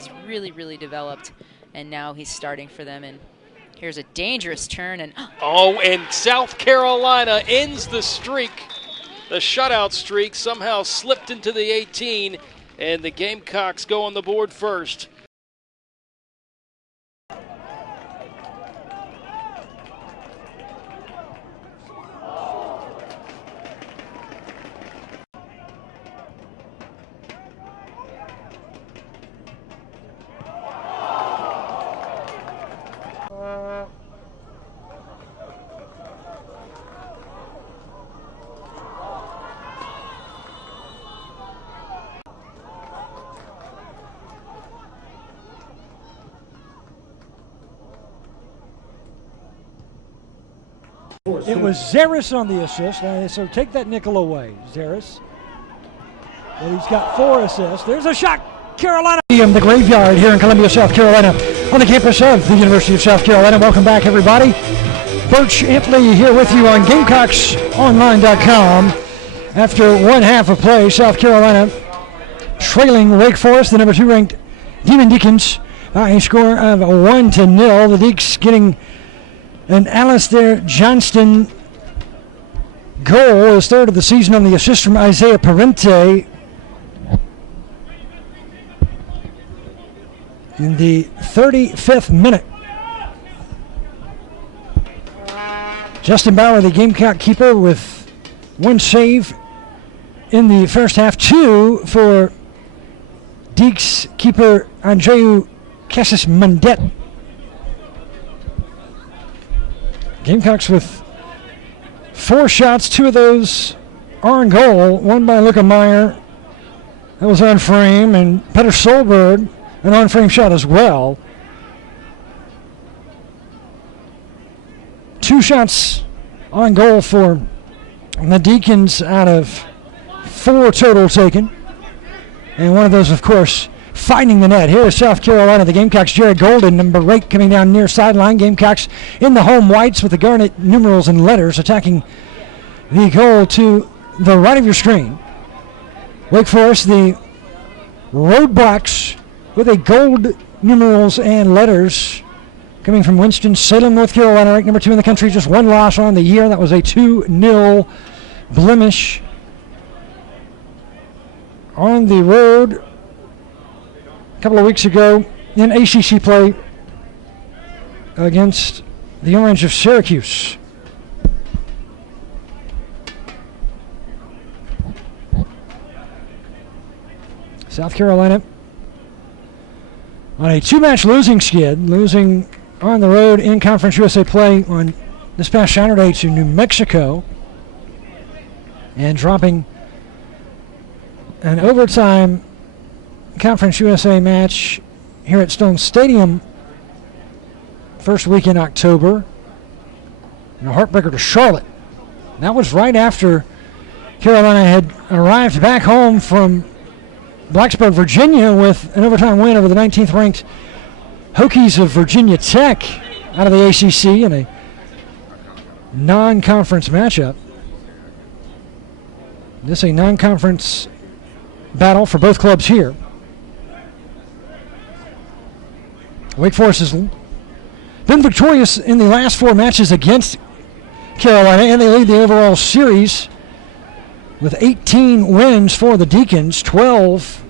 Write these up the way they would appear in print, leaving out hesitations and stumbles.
He's really, really developed, and now he's starting for them. And here's a dangerous turn. And and South Carolina ends the streak. The shutout streak somehow slipped into the 18, and the Gamecocks go on the board first. It was Zaris on the assist, so take that nickel away, Zaris. But he's got 4 assists. There's a shot, Carolina. The Graveyard here in Columbia, South Carolina, on the campus of the University of South Carolina. Welcome back, everybody. Birch Antley here with you on GamecocksOnline.com. After one half of play, South Carolina trailing Wake Forest, the number 2 ranked Demon Deacons, by a score of 1-0. The Deeks getting an Alistair Johnston goal, his 3rd of the season, on the assist from Isaiah Parente in the 35th minute. Justin Bauer, the Gamecock keeper, with 1 save in the first half. 2 for Deeks keeper Andreu Casas-Mundet. Gamecocks with 4 shots, 2 of those are in goal. One by Luca Meyer, that was on frame, and Peter Soelberg, an on-frame shot as well. 2 shots on goal for the Deacons out of 4 total taken, and one of those, of course, finding the net. Here is South Carolina, the Gamecocks. Jared Golden, number 8, coming down near sideline. Gamecocks in the home whites with the garnet numerals and letters, attacking the goal to the right of your screen. Wake Forest, the Roadblocks, with a gold numerals and letters, coming from Winston-Salem, North Carolina, ranked number 2 in the country. Just 1 loss on the year. That was a 2-0 blemish on the road a couple of weeks ago in ACC play against the Orange of Syracuse. South Carolina on a 2-match losing skid, losing on the road in Conference USA play on this past Saturday to New Mexico, and dropping an overtime Conference USA match here at Stone Stadium first week in October, and a heartbreaker to Charlotte. That was right after Carolina had arrived back home from Blacksburg, Virginia, with an overtime win over the 19th ranked Hokies of Virginia Tech out of the ACC in a non-conference matchup. This is a non-conference battle for both clubs here. Wake Forest has been victorious in the last 4 matches against Carolina, and they lead the overall series with 18 wins for the Deacons, 12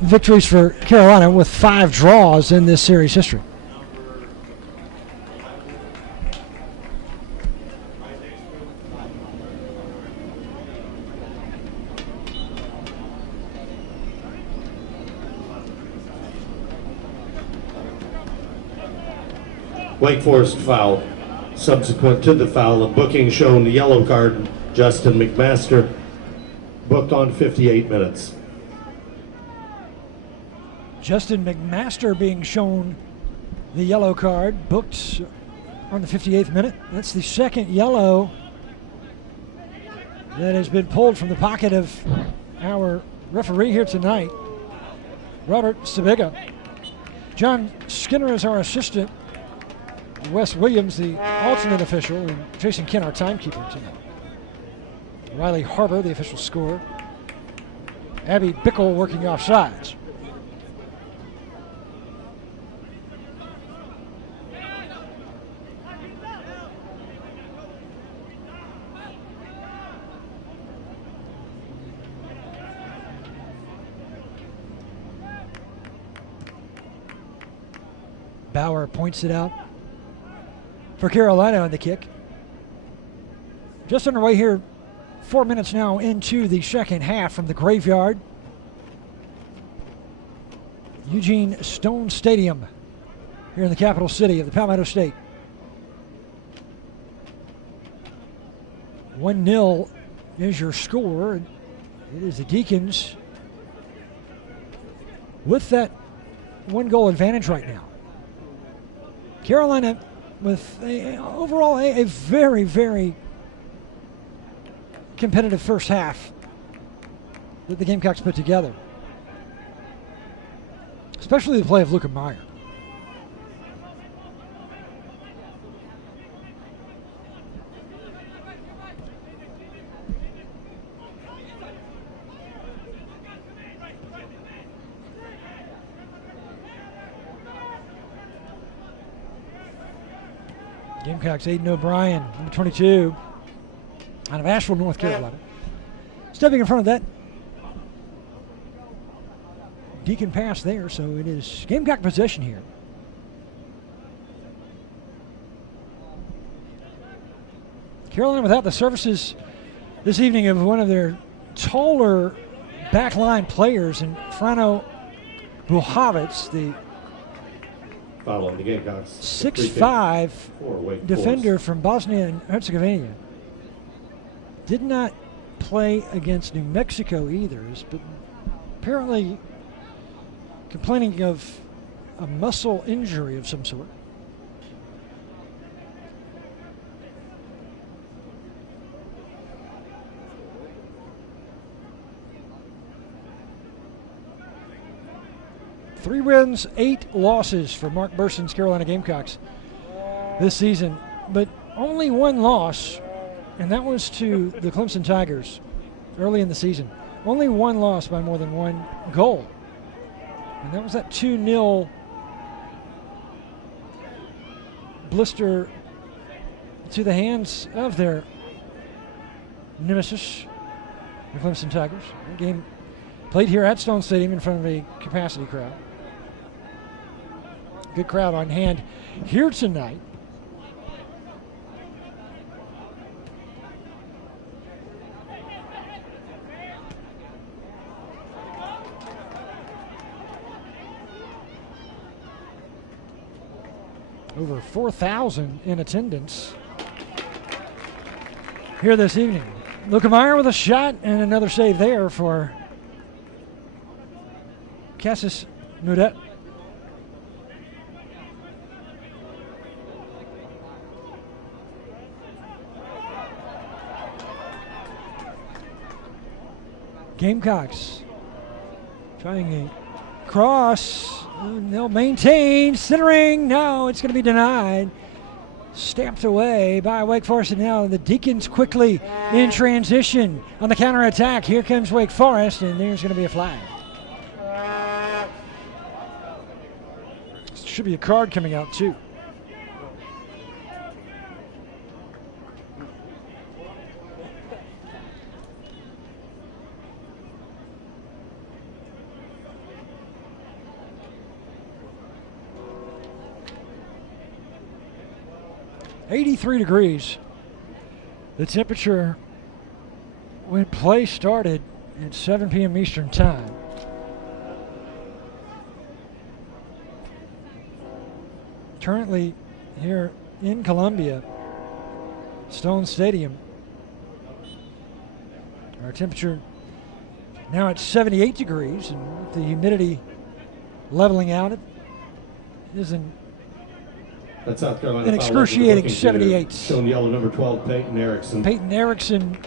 victories for Carolina, with 5 draws in this series history. Wake Forest foul. Subsequent to the foul, a booking shown yellow card, Justin McMaster, booked on 58 minutes. Justin McMaster being shown the yellow card, booked on the 58th minute. That's the 2nd yellow that has been pulled from the pocket of our referee here tonight, Robert Sabiga. John Skinner is our assistant. Wes Williams, the alternate official, and Jason Kent, our timekeeper tonight. Riley Harbor, the official scorer. Abby Bickle working off sides. Bauer points it out for Carolina on the kick. Just underway here, 4 minutes now into the second half from the graveyard. Eugene Stone Stadium here in the capital city of the Palmetto State. 1-0 is your score. It is the Deacons with that 1-goal advantage right now. Carolina with overall a very, very competitive first half that the Gamecocks put together. Especially the play of Luca Meyer. Gamecocks, Aiden O'Brien, number 22, out of Asheville, North Carolina. Stepping in front of that Deacon pass there, so it is Gamecock possession here. Carolina without the services this evening of one of their taller backline players in Frano Buhavitz, the Following the Gamecocks. 6'5" defender from Bosnia and Herzegovina. Did not play against New Mexico either, but apparently complaining of a muscle injury of some sort. Three wins, 8 losses for Mark Burson's Carolina Gamecocks this season, but only one loss, and that was to the Clemson Tigers early in the season. Only one loss by more than 1 goal, and that was that 2-0 blister to the hands of their nemesis, the Clemson Tigers. The game played here at Stone Stadium in front of a capacity crowd. Good crowd on hand here tonight. Over 4,000 in attendance here this evening. Luca Meyer with a shot and another save there for Cassis Mudet. Gamecocks trying a cross. They'll maintain. Centering. No, it's going to be denied. Stamped away by Wake Forest. And now the Deacons quickly in transition on the counterattack. Here comes Wake Forest, and there's going to be a flag. Should be a card coming out, too. .83 degrees. The temperature when play started at 7 p.m. Eastern Time. Currently here in Columbia, Stone Stadium, our temperature now at 78 degrees, and with the humidity leveling out, it is That's South Carolina. an excruciating 78. Shown yellow, number 12, Peyton Erickson. Peyton Erickson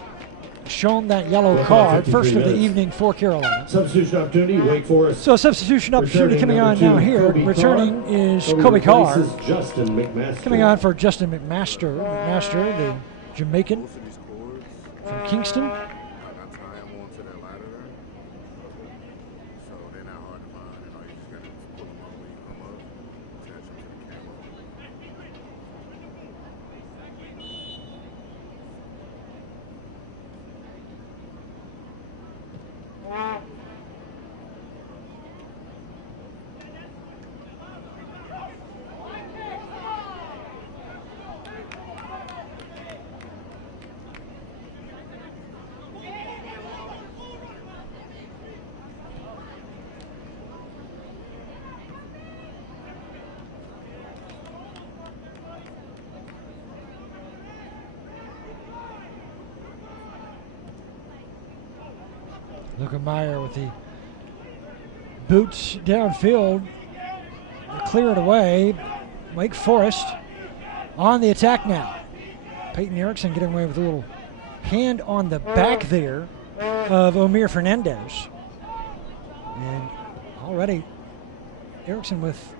shown that yellow card, first of the evening for Carolina. Substitution opportunity, Wake Forest. So a substitution opportunity coming on now here. Returning is Kobe Carr. Justin McMaster. Coming on for Justin McMaster. McMaster, the Jamaican from Kingston. Luca Meyer with the boots downfield. Clear it away. Wake Forest on the attack now. Peyton Erickson getting away with a little hand on the back there of Omir Fernandez. And already Erickson with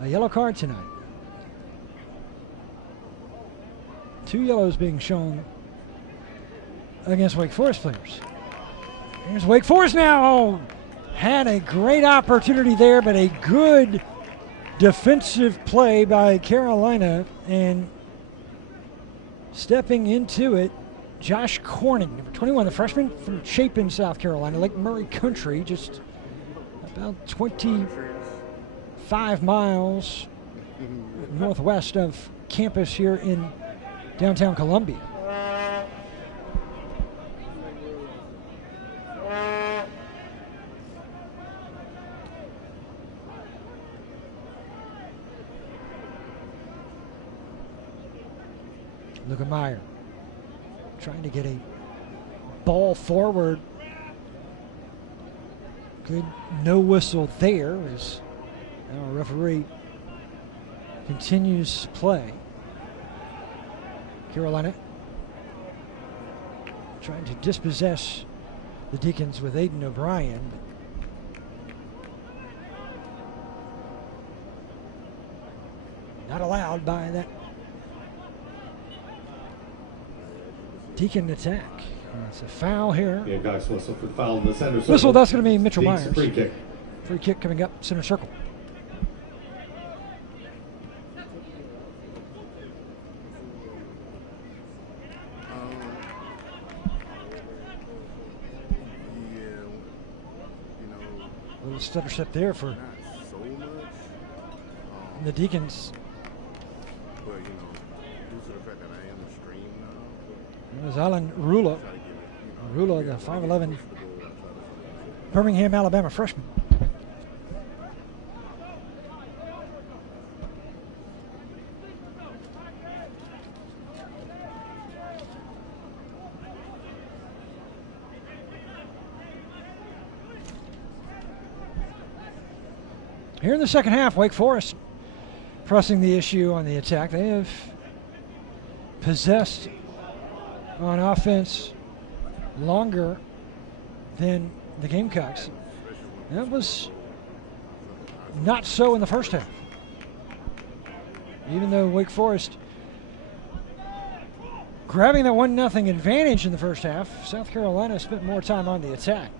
a yellow card tonight. 2 yellows being shown against Wake Forest players. Here's Wake Forest now. Oh, had a great opportunity there, but a good defensive play by Carolina, and stepping into it, Josh Corning, number 21, the freshman from Chapin, South Carolina, Lake Murray Country, just about 25 miles northwest of campus here in downtown Columbia. Look at Meyer trying to get a ball forward. Good no whistle there as our referee continues play. Carolina trying to dispossess the Deacons with Aiden O'Brien. Not allowed by that Deacon attack. It's a foul here. Gamecocks whistle for foul in the center circle. Whistle, that's going to be Mitchell Myers. Free kick. Free kick coming up center circle. A little stutter step there for the Deacons. It was Alan Rula. Rula, the 5'11" Birmingham, Alabama freshman. Here in the second half, Wake Forest pressing the issue on the attack. They have possessed on offense longer than the Gamecocks. That was not so in the first half. Even though Wake Forest grabbing that 1-0 advantage in the first half, South Carolina spent more time on the attack.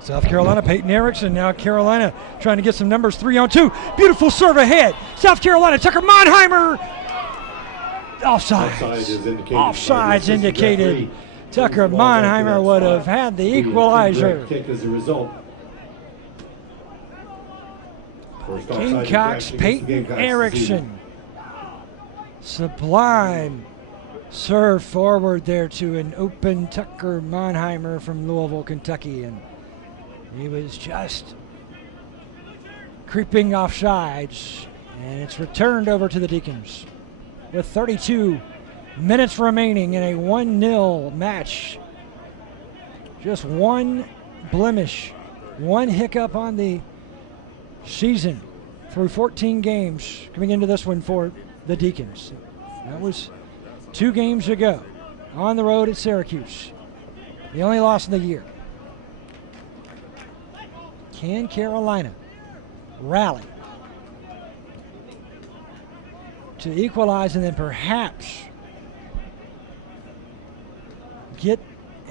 South Carolina, Peyton Erickson, now Carolina trying to get some numbers, 3-on-2. Beautiful serve ahead. South Carolina, Tucker Monheimer. Offsides indicated. Tucker Monheimer would have had the equalizer. Kick as a result. Gamecocks, Peyton Erickson. Sublime serve forward there to an open Tucker Monheimer from Louisville, Kentucky. And he was just creeping off sides, and it's returned over to the Deacons with 32 minutes remaining in a 1-0 match. Just one blemish, one hiccup on the season through 14 games coming into this one for the Deacons. That was 2 games ago on the road at Syracuse, the only loss of the year. Can Carolina rally to equalize and then perhaps get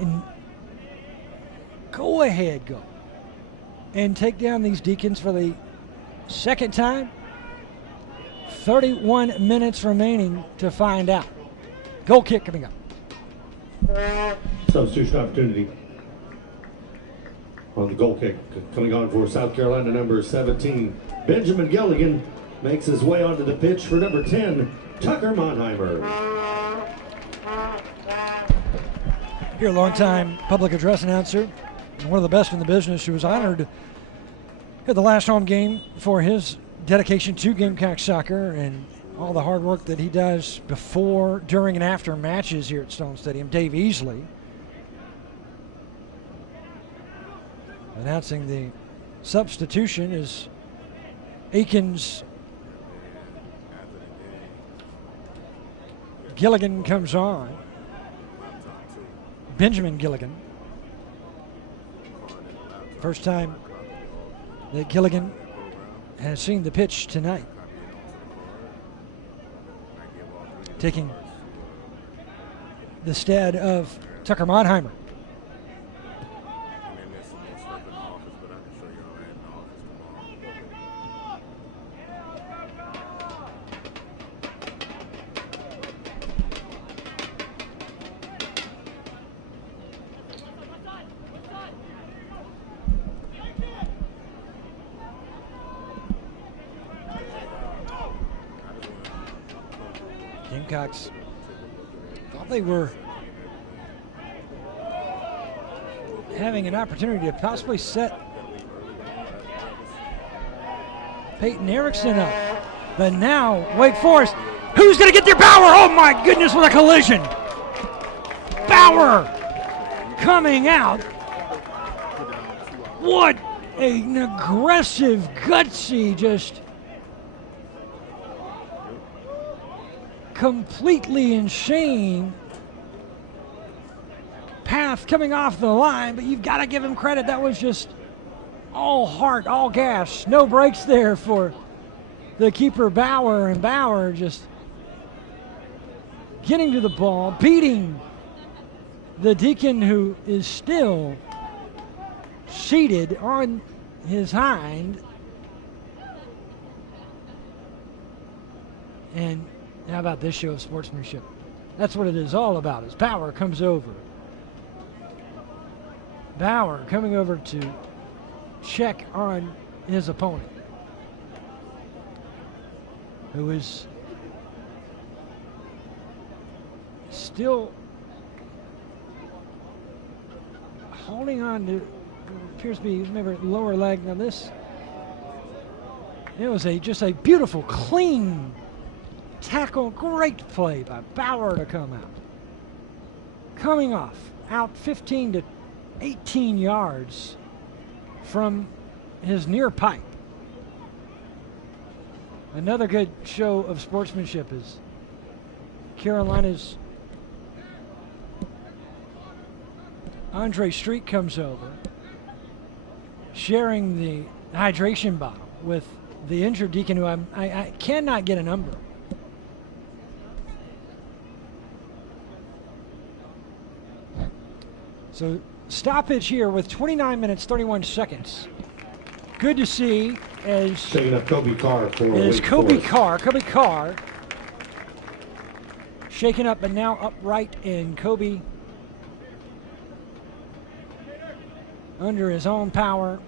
a go-ahead goal and take down these Deacons for the second time? 31 minutes remaining to find out. Goal kick coming up. Substitution opportunity. On the goal kick, coming on for South Carolina, number 17, Benjamin Gilligan makes his way onto the pitch for number 10, Tucker Monheimer. Here, longtime public address announcer, one of the best in the business, who was honored at the last home game for his dedication to Gamecock soccer and all the hard work that he does before, during, and after matches here at Stone Stadium. Dave Easley announcing the substitution as Aikens Gilligan comes on. Benjamin Gilligan. First time that Gilligan has seen the pitch tonight. Taking the stead of Tucker Monheimer. Gamecocks thought they were having an opportunity to possibly set Peyton Erickson up. But now, Wake Forest, who's going to get their Bauer? Oh my goodness, what a collision. Bauer coming out. What an aggressive, gutsy, just completely insane path coming off the line, but you've got to give him credit. That was just all heart, all gas, no brakes there for the keeper Bauer, and Bauer just getting to the ball, beating the Deacon, who is still seated on his hind. And how about this show of sportsmanship? That's what it is all about, as Bauer comes over. Bauer coming over to check on his opponent, who is still holding on to, appears to be maybe lower leg. Now this, it was just a beautiful, clean tackle, great play by Bauer to come out. Coming off, out 15 to 18 yards from his near pipe. Another good show of sportsmanship as Carolina's Andre Street comes over, sharing the hydration bottle with the injured Deacon, who I cannot get a number. So stoppage here with 29 minutes, 31 seconds. Good to see as Taking up Kobe Carr for Kobe Carr shaken up and now upright, and Kobe under his own power.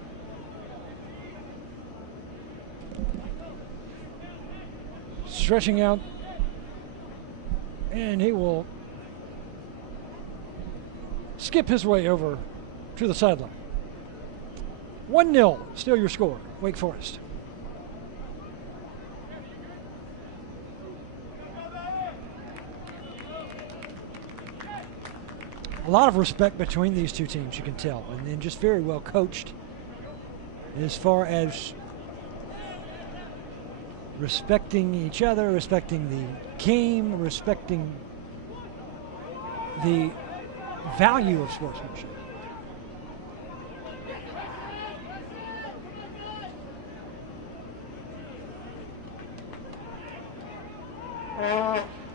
Stretching out, and he will skip his way over to the sideline. 1-0, still your score, Wake Forest. A lot of respect between these two teams, you can tell, and then just very well coached as far as respecting each other, respecting the game, respecting the value of sportsmanship.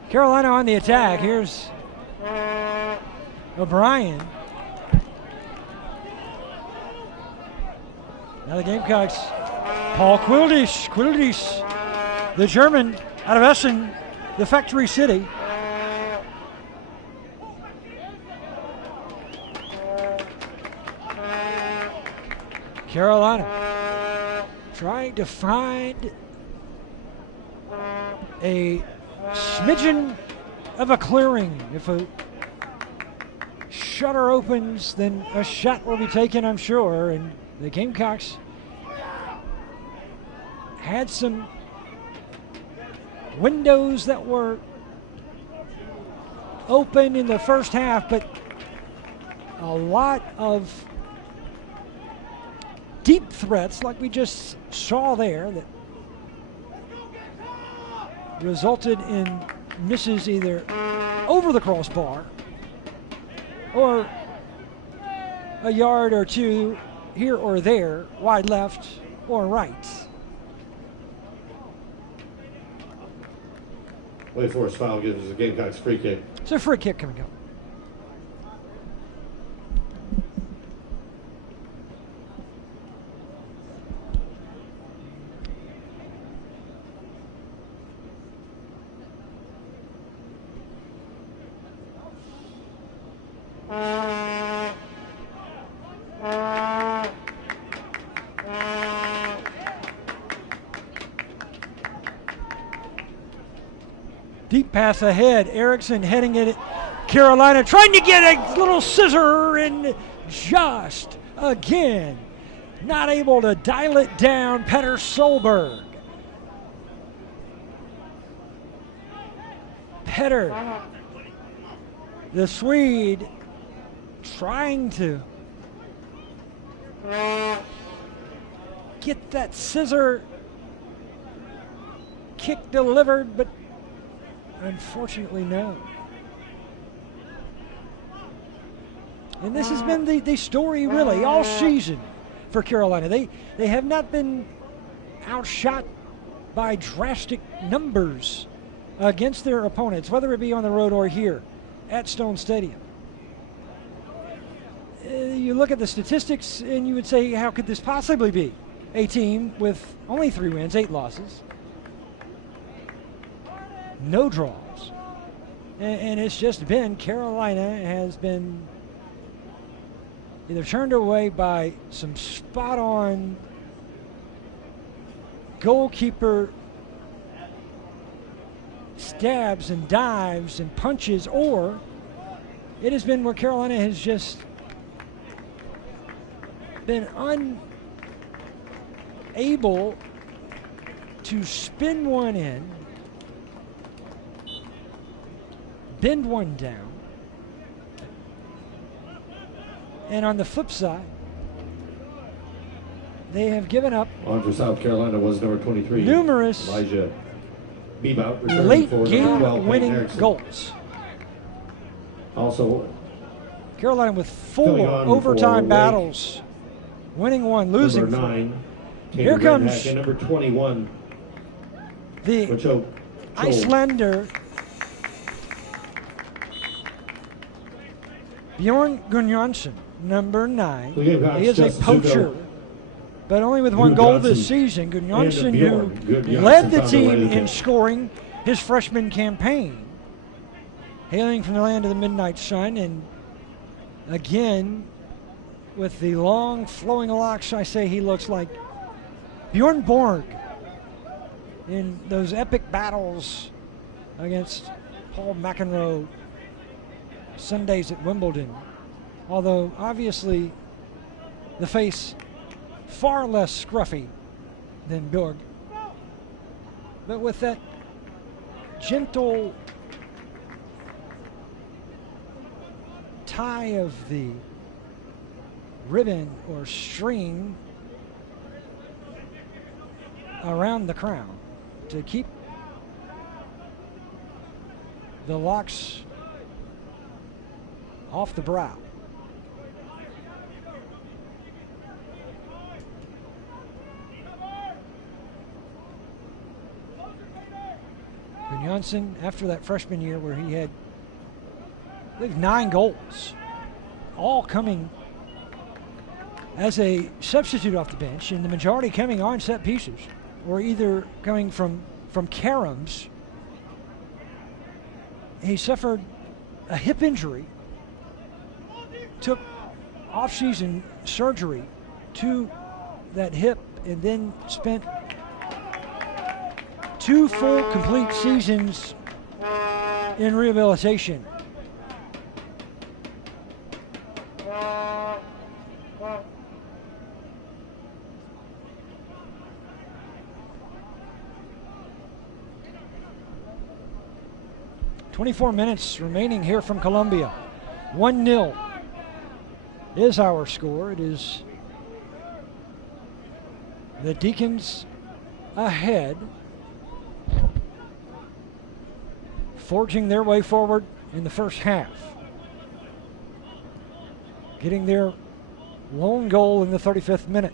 Carolina on the attack. Here's O'Brien. Now the Gamecocks. Paul Quildish, the German out of Essen, the factory city. Carolina trying to find a smidgen of a clearing. If a shutter opens, then a shot will be taken, I'm sure. And the Gamecocks had some windows that were open in the first half, but a lot of deep threats like we just saw there that resulted in misses either over the crossbar or a yard or two here or there, wide left or right. Wake Forest foul gives the Gamecocks free kick. It's a free kick coming up. Deep pass ahead. Erickson heading it. Carolina trying to get a little scissor and just again not able to dial it down. Petter Soelberg. Petter, the Swede, trying to get that scissor kick delivered, but unfortunately, no. And this has been the story, really, all season for Carolina. They have not been outshot by drastic numbers against their opponents, whether it be on the road or here at Stone Stadium. You look at the statistics and you would say, how could this possibly be a team with only 3 wins, 8 losses? No draws. And it's just been, Carolina has been either turned away by some spot-on goalkeeper stabs and dives and punches, or it has been where Carolina has just been unable to spin one in, bend one down, and on the flip side, they have given up On for South Carolina was number 23. numerous Elijah Bebout returning late for number 12, game Peyton winning Erickson. goals. Also Carolina with Coming 4 on overtime for Wake. battles, winning 1, losing number 4. 9. Here Taylor comes Redhack, and number 21. The Joel. Icelander Bjorn Gunnarsson, number 9. The Gamecocks He is a just poacher, Zuko. but only with 1 goal this Gudjohnsen season. Gunnarsson, and Bjorn. who Gudjohnsen led the found a way team to in scoring his freshman campaign, hailing from the land of the midnight sun, and again, with the long flowing locks, I say he looks like Bjorn Borg in those epic battles against Paul McEnroe Sundays at Wimbledon. Although obviously the face far less scruffy than Borg, but with that gentle tie of the ribbon or string around the crown to keep the locks off the brow. Gunnarsson, after that freshman year where he had, I believe, 9 goals, all coming as a substitute off the bench, and the majority coming on set pieces, or either coming from caroms. He suffered a hip injury, took off-season surgery to that hip and then spent 2 full complete seasons in rehabilitation. "24 minutes remaining here from Columbia. 1-0 is our score. It is the Deacons ahead, forging their way forward in the first half, getting their lone goal in the 35th minute.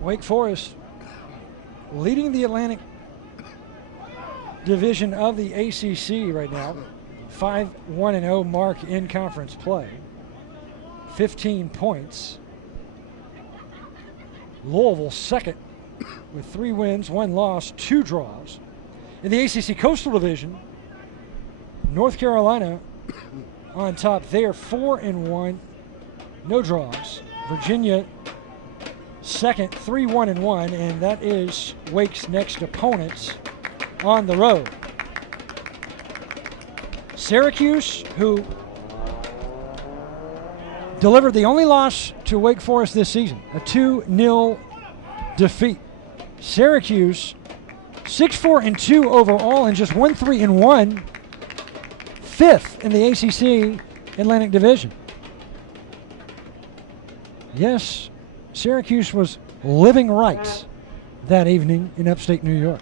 Wake Forest leading the Atlantic Division of the ACC right now. 5-1-0 mark in conference play. 15 points. Louisville second with 3 wins, 1 loss, 2 draws. In the ACC Coastal Division, North Carolina on top there, 4-1, no draws. Virginia second, 3-1-1, and that is Wake's next opponents on the road. Syracuse, who delivered the only loss to Wake Forest this season, a 2-0 defeat. Syracuse 6-4-2 overall and just 1-3-1, 5th in the ACC Atlantic Division. Yes, Syracuse was living right that evening in upstate New York.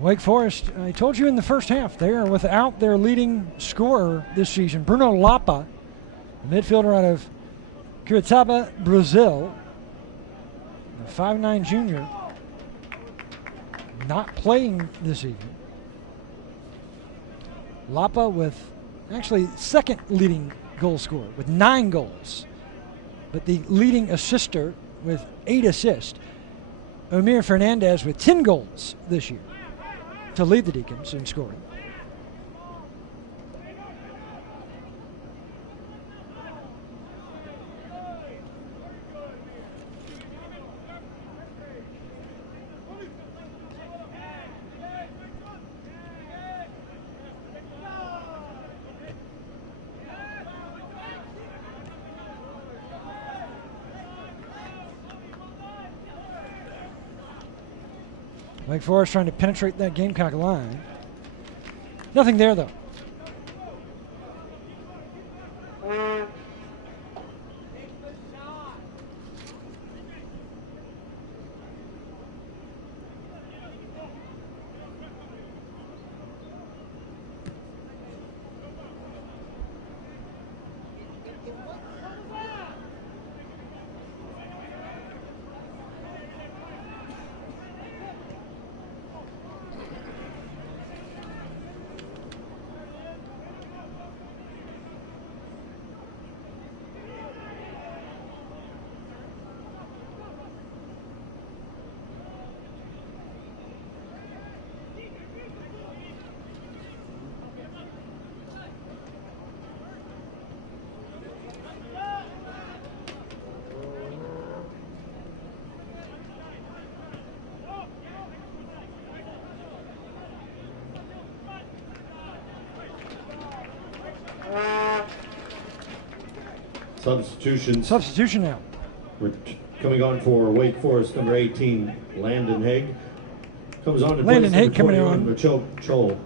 Wake Forest, I told you in the first half, they are without their leading scorer this season, Bruno Lapa, the midfielder out of Curitiba, Brazil, the 5'9" junior, not playing this evening. Lapa with actually second leading goal scorer with 9 goals, but the leading assister with 8 assists, Omir Fernandez with 10 goals this year to lead the Deacons in scoring. Wake Forest trying to penetrate that Gamecock line. Nothing there, though. Substitutions. Substitution now. Coming on for Wake Forest, number 18, Landon Haig. Comes on to Landon place Haig coming on. Chol.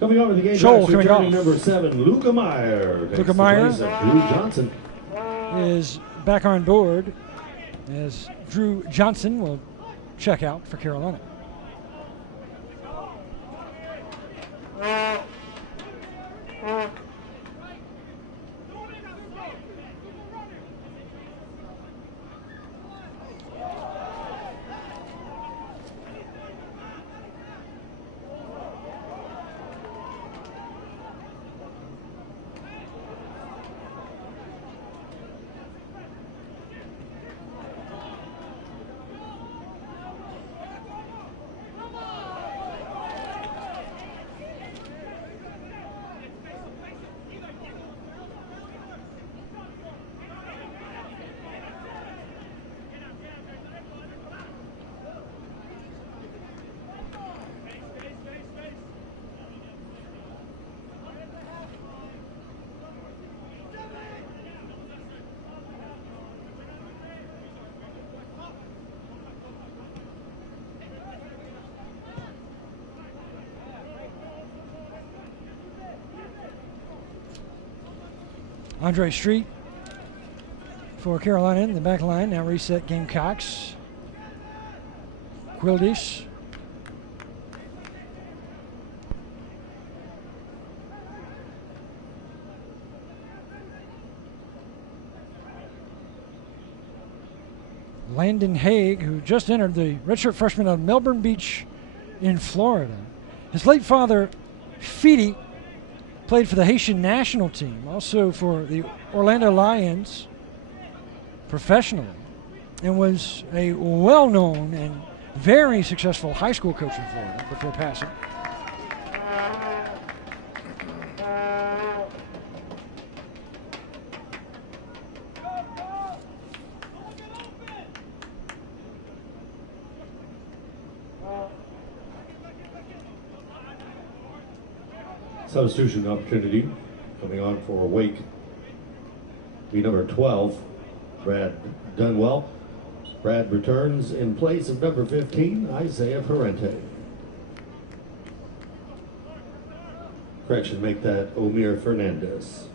Coming on to the game, Chol coming returning off. number 7, Luca Meyer. Luca Meyer Drew Johnson is back on board as Drew Johnson will check out for Carolina. Andre Street for Carolina in the back line. Now reset Gamecocks. Quildish. Landon Haig, who just entered, the redshirt freshman of Melbourne Beach in Florida. His late father, Fidi, played for the Haitian national team, also for the Orlando Lions professionally, and was a well-known and very successful high school coach in Florida before passing. Substitution opportunity coming on for Wake. Be number 12, Brad Dunwell. Brad returns in place of number 15, Isaiah Ferrente. Correction, make that Omir Fernandez.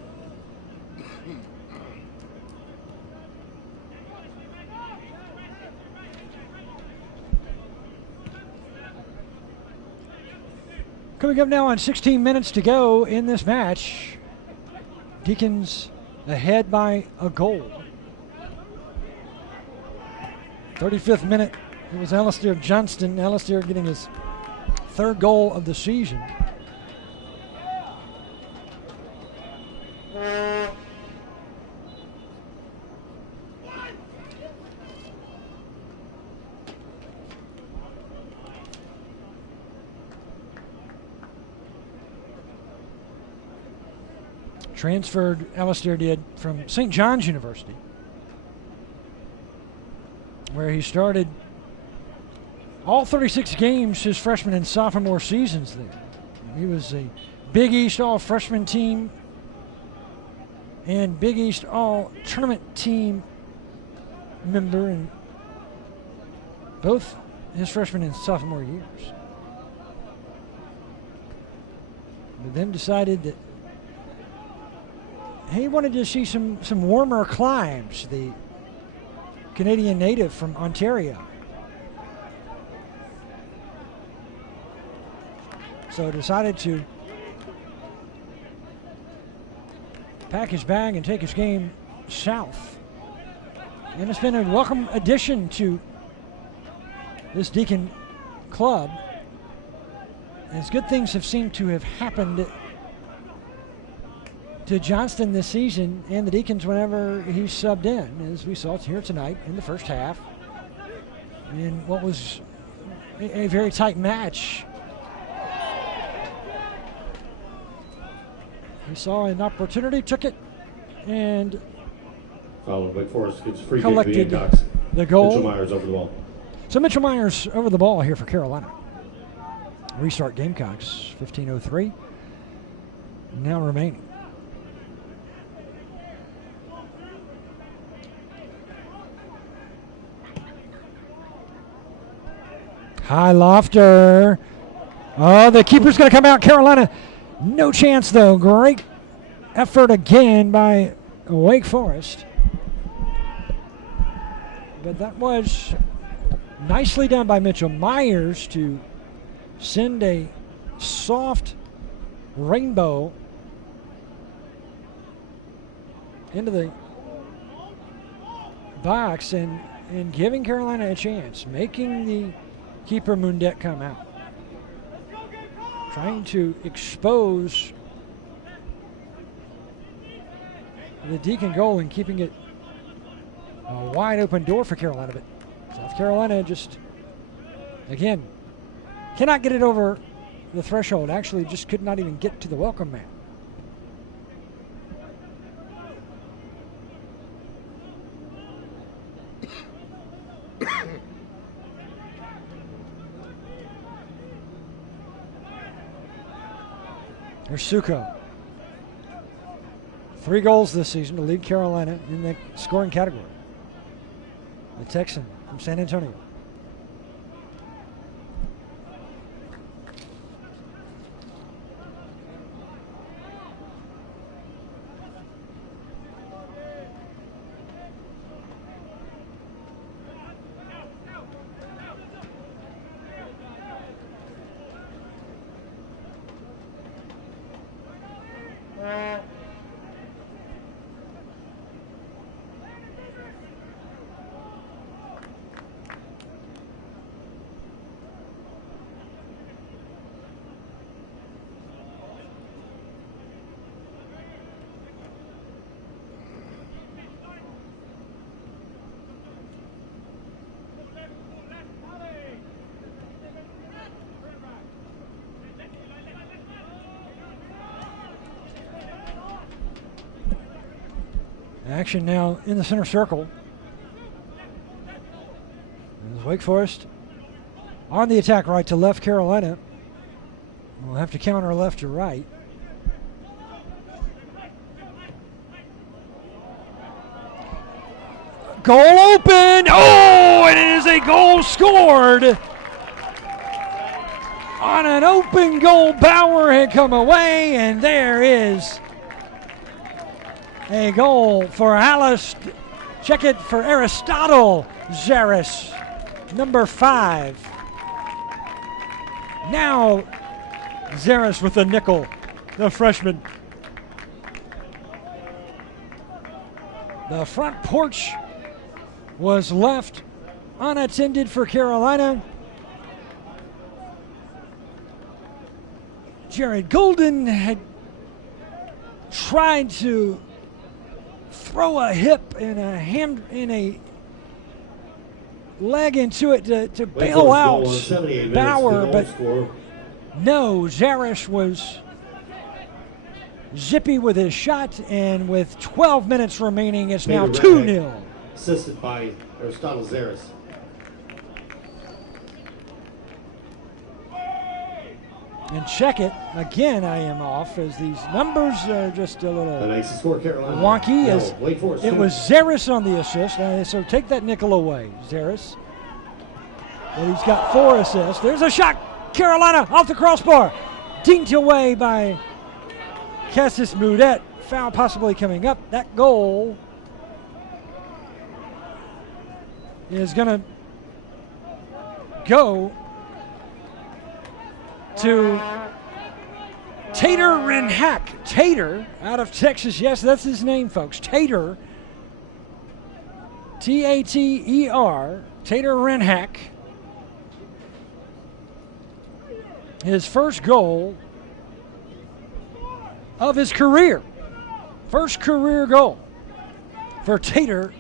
Coming up now on 16 minutes to go in this match. Deacons ahead by a goal. 35th minute, it was Alistair Johnston. Alistair getting his third goal of the season. Transferred, Alistair did, from St. John's University, where he started all 36 games his freshman and sophomore seasons there. He was a Big East All-Freshman team and Big East All-Tournament team member in both his freshman and sophomore years. But then decided that he wanted to see some warmer climes, the Canadian native from Ontario. So decided to pack his bag and take his game south. And it's been a welcome addition to this Deacon club, as good things have seemed to have happened to Johnston this season and the Deacons whenever he subbed in, as we saw here tonight in the first half, in what was a very tight match. He saw an opportunity, took it, and Followed Wake Forest gets free collected kick to the Gamecocks. the goal. Mitchell Myers over the ball. So Mitchell Myers over the ball here for Carolina. Restart Gamecocks, 15:03 now remaining. High lofter. Oh, the keeper's going to come out. Carolina, no chance though. Great effort again by Wake Forest. But that was nicely done by Mitchell Myers to send a soft rainbow into the box and giving Carolina a chance, making the keeper Mundet come out. Trying to expose the Deacon goal and keeping it a wide open door for Carolina, but South Carolina just, again, cannot get it over the threshold. Actually, just could not even get to the welcome mat. There's Suko. 3 goals this season to lead Carolina in the scoring category. The Texan from San Antonio. Action now in the center circle. As Wake Forest on the attack right to left. Carolina will have to counter left to right. Goal open! Oh, and it is a goal scored! On an open goal, Bauer had come away, and there is a goal for Alice. Check it for Aristotle Zaris, number 5. Now Zaris with the nickel, the freshman. The front porch was left unattended for Carolina. Jared Golden had tried to throw a hip and a leg into it to bail out Bauer, but no, Zaris was zippy with his shot, and with 12 minutes remaining, it's now 2-0. Assisted by Aristotle Zaris. And check it again. I am off as these numbers are just a little wonky. As it was Zaris on the assist, so take that nickel away, Zaris. But he's got 4 assists. There's a shot. Carolina off the crossbar, dinked away by Cassis Moudet. Foul possibly coming up. That goal is going to go to Tater Renhack. Tater out of Texas. Yes, that's his name, folks. Tater. T-A-T-E-R. Tater Renhack. His first goal of his career. First career goal for Tater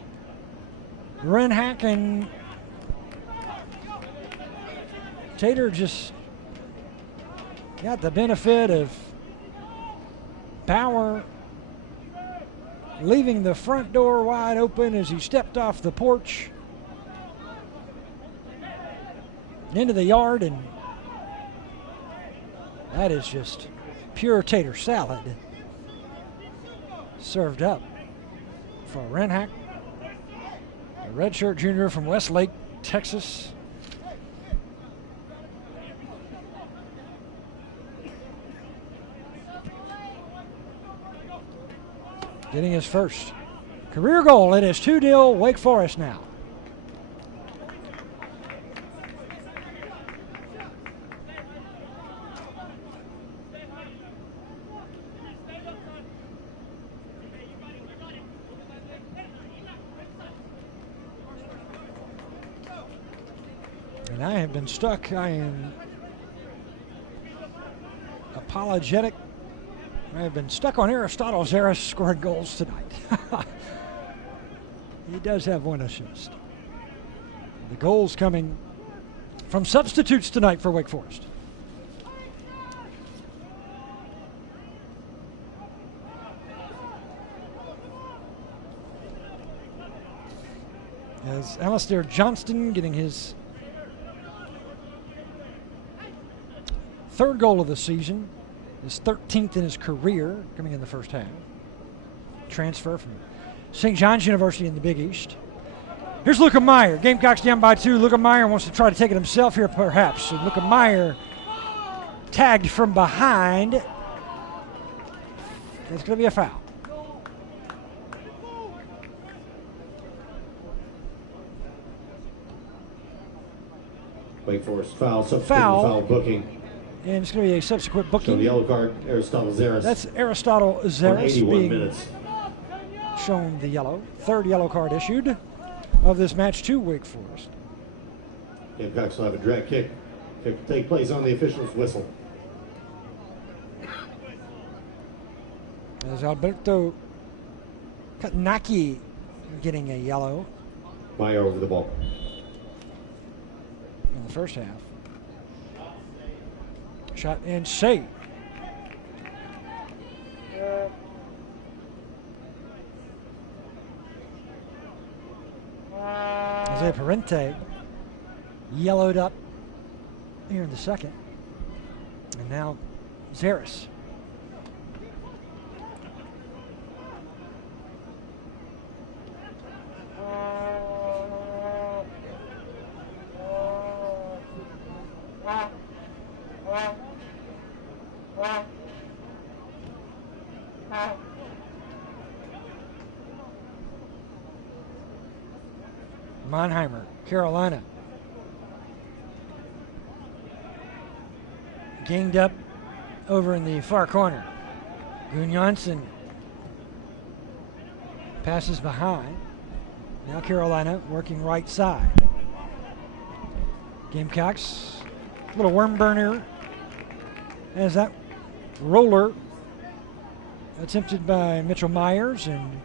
Renhack. And Tater just got the benefit of Bauer leaving the front door wide open as he stepped off the porch into the yard, and that is just pure tater salad served up for Renhack, a redshirt junior from Westlake, Texas. getting his first career goal. It is 2-0 Wake Forest now. And I have been stuck. I am apologetic. I have been stuck on Aristotle Zeres scoring goals tonight. He does have one assist. The goals coming from substitutes tonight for Wake Forest. As Alistair Johnston getting his third goal of the season, his 13th in his career, coming in the first half. Transfer from St. John's University in the Big East. Here's Luca Meyer. Gamecocks down by 2. Luca Meyer wants to try to take it himself here, perhaps. And Luca Meyer tagged from behind. It's going to be a foul. Wake Forest foul, foul booking. And it's going to be a subsequent booking. So the yellow card, Aristotle Zeres. That's Aristotle Zeres 81 being minutes. Shown the yellow. Third yellow card issued of this match to Wake Forest. Gamecocks will have a direct kick. Kick will take place on the official's whistle. As Alberto Katnaki getting a yellow Meyer over the ball. in the first half. Shot and save. Jose Parente yellowed up here in the second. And now Zeres. Monheimer, Carolina. Ganged up over in the far corner. Gunnarsson passes behind. Now Carolina working right side. Gamecocks, a little worm burner as that roller attempted by Mitchell Myers and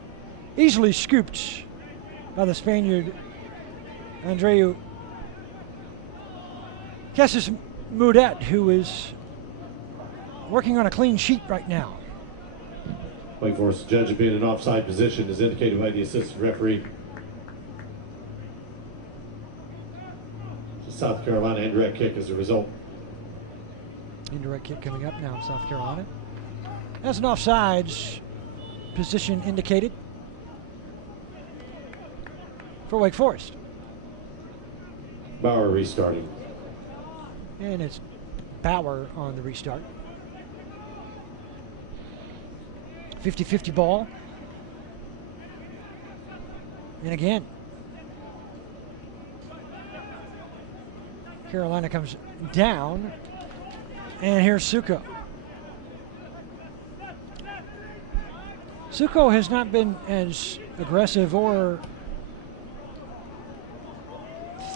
easily scooped by the Spaniard Andreu Cassis Mudet, who is working on a clean sheet right now. Wake Forest judge being in an offside position is indicated by the assistant referee. So South Carolina indirect kick as a result. Indirect kick coming up now in South Carolina. That's an offsides position indicated for Wake Forest. Bauer restarting. And it's Bauer on the restart. 50-50 ball. And again, Carolina comes down. And here's Suko. Suko has not been as aggressive or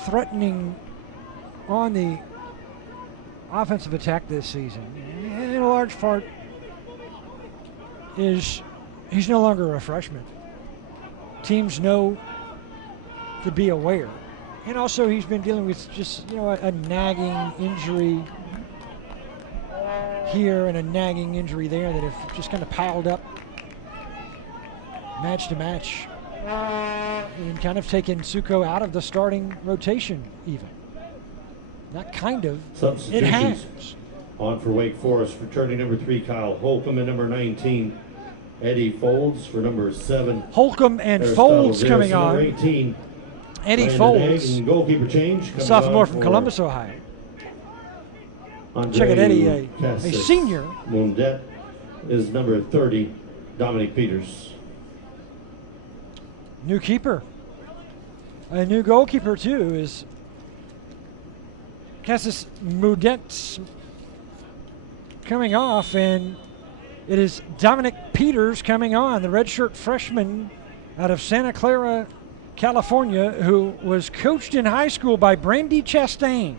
threatening on the offensive attack this season. And in a large part is he's no longer a freshman. Teams know to be aware. And also he's been dealing with just, a nagging injury here and a nagging injury there that have just kind of piled up match to match and kind of taken Suko out of the starting rotation even. Not kind of, it has. On for Wake Forest, returning number 3, Kyle Holcomb, and number 19, Eddie Folds for number 7. Holcomb and Aristotle Folds Zeres, coming number on. 18, Eddie Landon Folds, Egg, and goalkeeper change. sophomore from Columbus, Ohio. Check it, Eddie, a senior. Mundet is number 30, Dominic Peters. New keeper. A new goalkeeper, too, is Cassis Mudets coming off, and it is Dominic Peters coming on, the redshirt freshman out of Santa Clara, California, who was coached in high school by Brandy Chastain.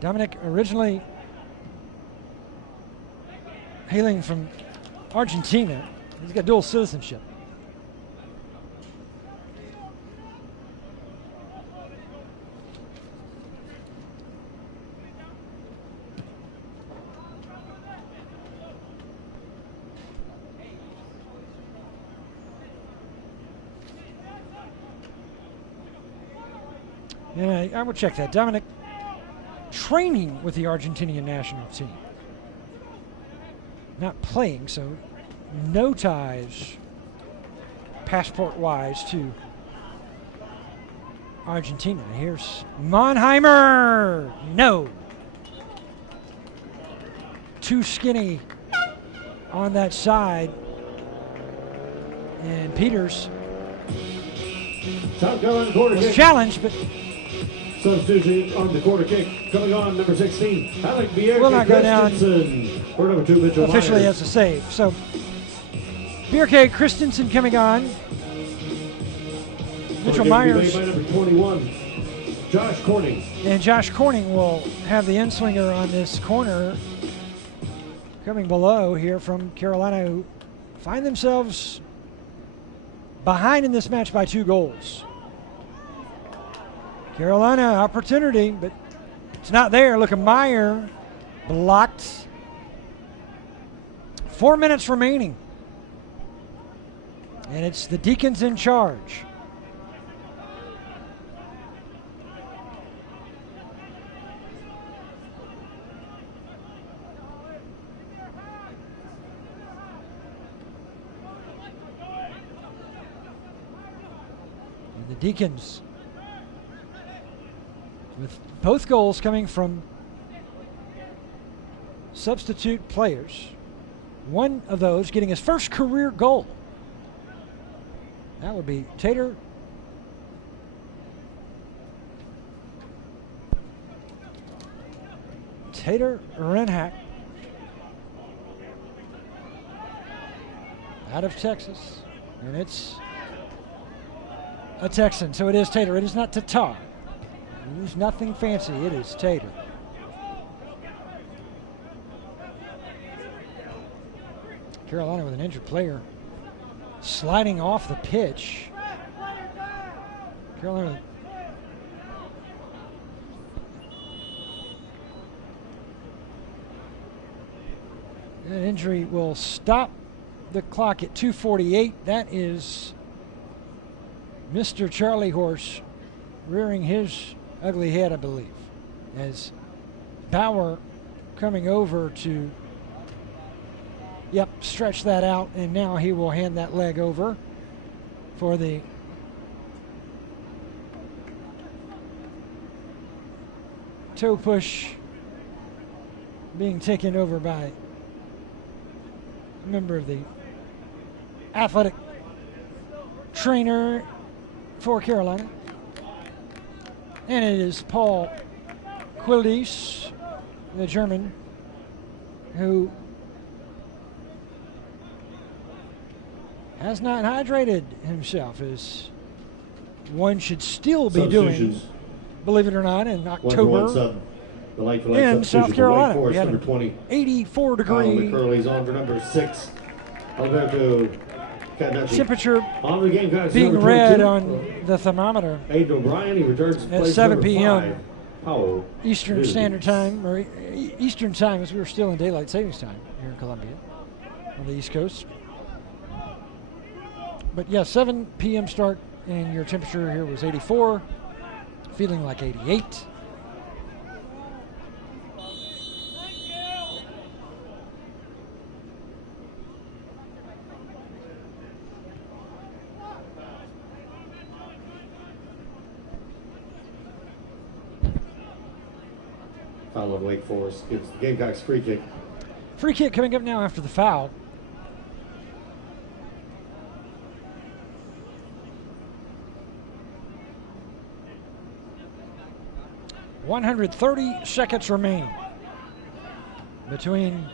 Dominic originally hailing from Argentina. He's got dual citizenship. Yeah, I will check that. Dominic training with the Argentinian national team. Not playing, so no ties passport-wise to Argentina. Here's Monheimer. No. Too skinny on that side. And Peters was challenged, but substitution on the quarter kick coming on, number 16. Alec will not go down for number 2, Mitchell officially Myers. as a save. So Bjerke Christensen coming on. Mitchell Myers by number 21, Josh Corning. and Josh Corning will have the in-swinger on this corner. Coming below here from Carolina, who find themselves behind in this match by 2 goals. Carolina opportunity, but it's not there. Look at Meyer, blocked. 4 minutes remaining. And it's the Deacons in charge. And the Deacons, with both goals coming from substitute players. One of those getting his first career goal. That would be Tater Renhack out of Texas. And it's a Texan, so it is Tater. It is not Tatar. Use nothing fancy. It is Tater. Carolina with an injured player sliding off the pitch. Carolina. That injury will stop the clock at 2:48. That is Mr. Charlie Horse rearing his ugly head, I believe, as Bauer coming over to stretch that out, and now he will hand that leg over for the toe push being taken over by a member of the athletic trainer for Carolina. And it is Paul Quildies, the German, who has not hydrated himself, as one should still be doing, believe it or not, in October in South Carolina. We had an 84-degree temperature being read on the thermometer at 7 p.m. Eastern Standard Time, or Eastern Time, as we were still in daylight savings time here in Columbia on the East Coast. But yeah, 7 p.m. start, and your temperature here was 84, feeling like 88. foul on Wake Forest gives the Gamecocks free kick. Free kick coming up now after the foul. .130 seconds remaining between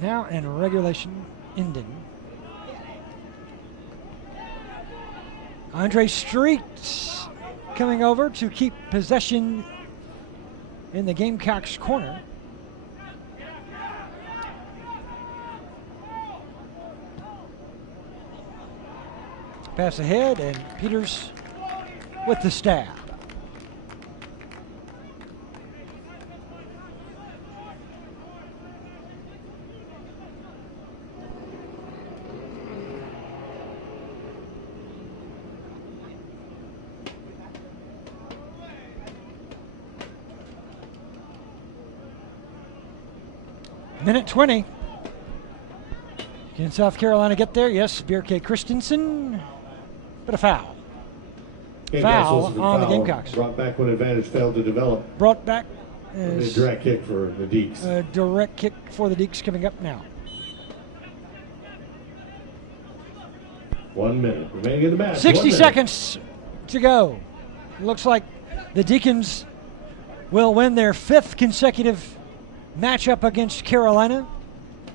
now and regulation ending. Andre Streets coming over to keep possession in the Gamecocks corner. Pass ahead, and Peters with the stab. Minute 20. Can South Carolina get there? Yes, Bierke Christensen, but a foul. Foul on the Gamecocks. Brought back when advantage failed to develop. Brought back A is direct kick for the Deeks. a direct kick for the Deeks coming up now. 1 minute remaining in the match. 60 seconds to go. Looks like the Deacons will win their 5th consecutive matchup against Carolina,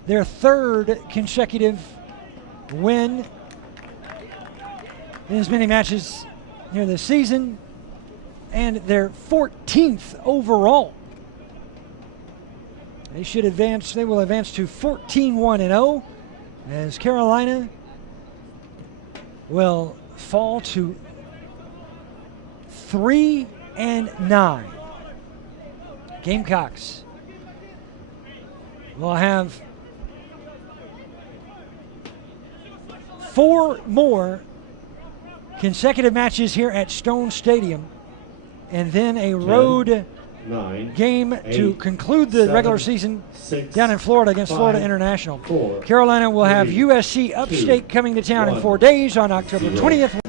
their 3rd consecutive win in as many matches here this season, and their 14th overall. They should advance. They will advance to 14-1-0, as Carolina will fall to 3-9. Gamecocks will have 4 more consecutive matches here at Stone Stadium, and then a road 9 game 8 to conclude the 7 regular season 6 down in Florida against 5 Florida International. 4 Carolina will have 3 USC Upstate 2 coming to town in 1 4 days on October 0. 20th.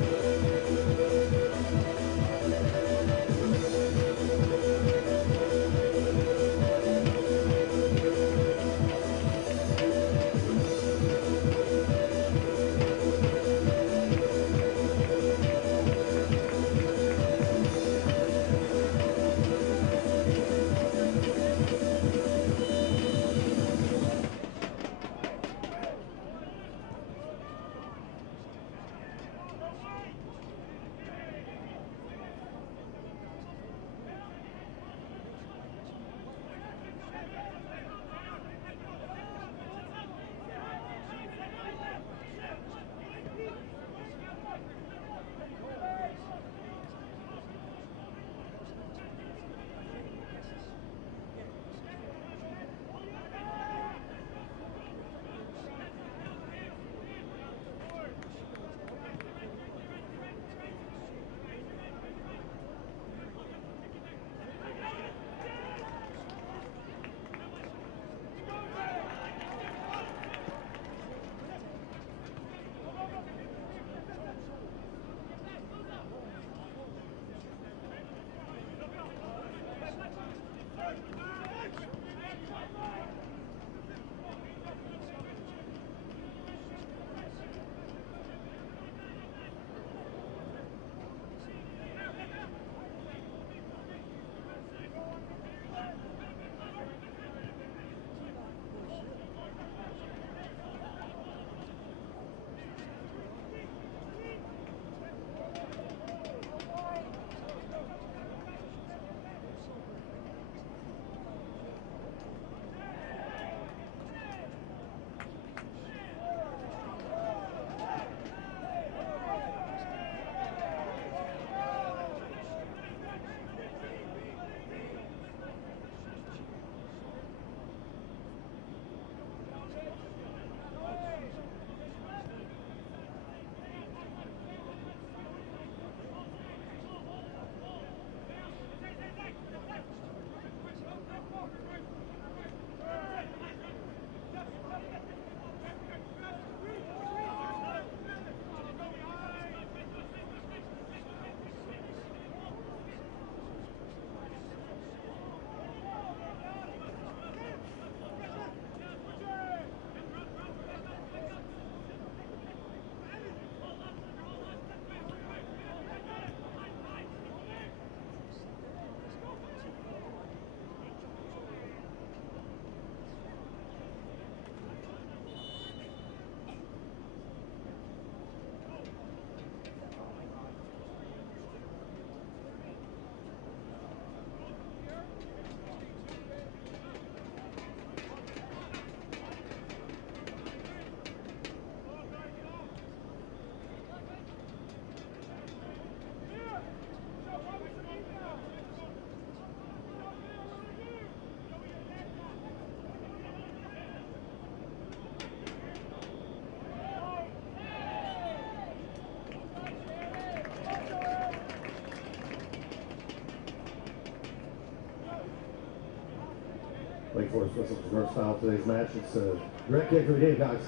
Wake Forest whistles the first foul of today's match. It's a direct kick for the Gamecocks.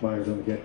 Myers on the kick.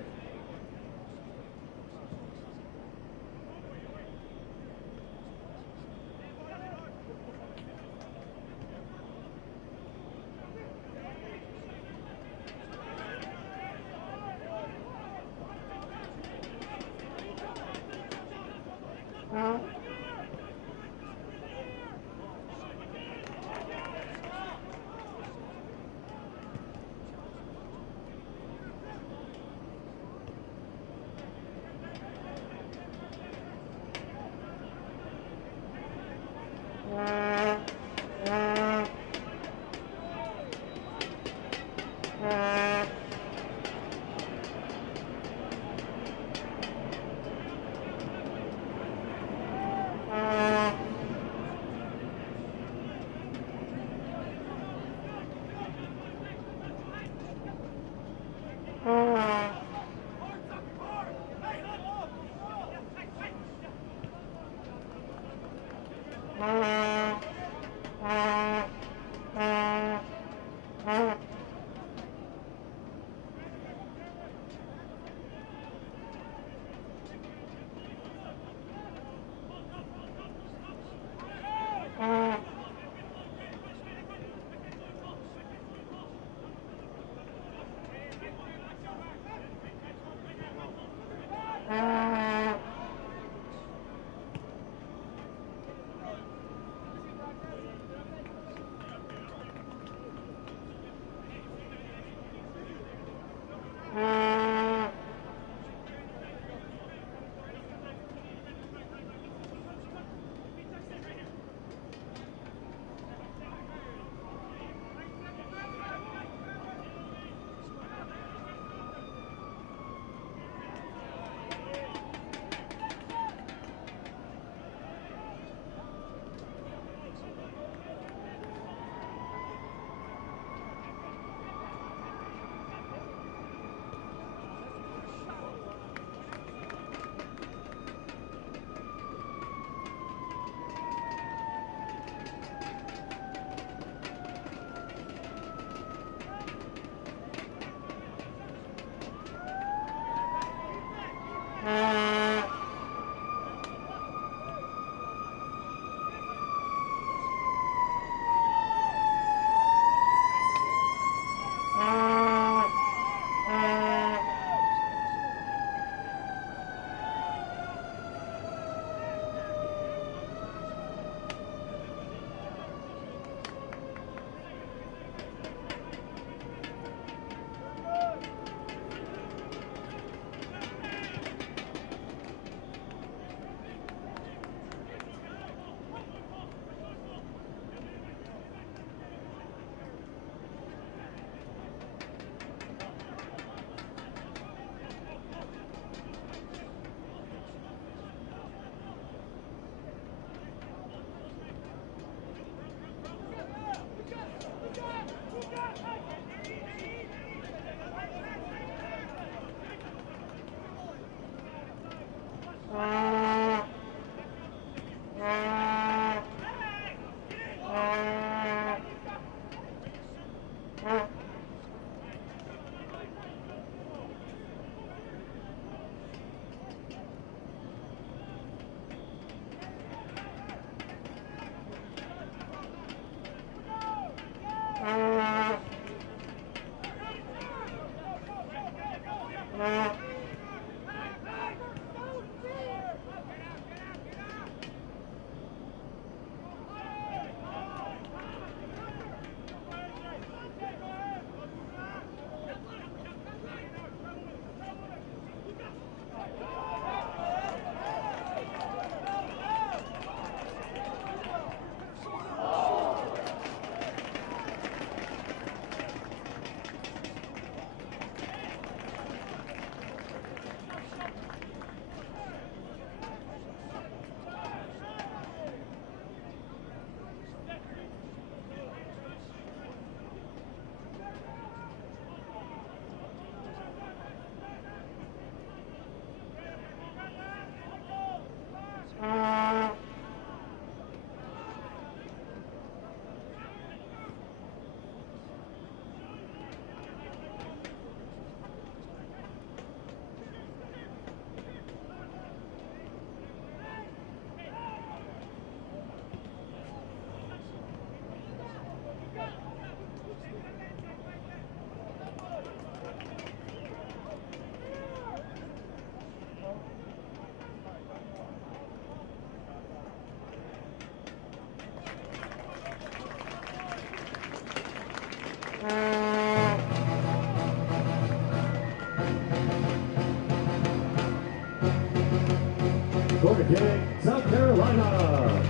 corner kick, South Carolina.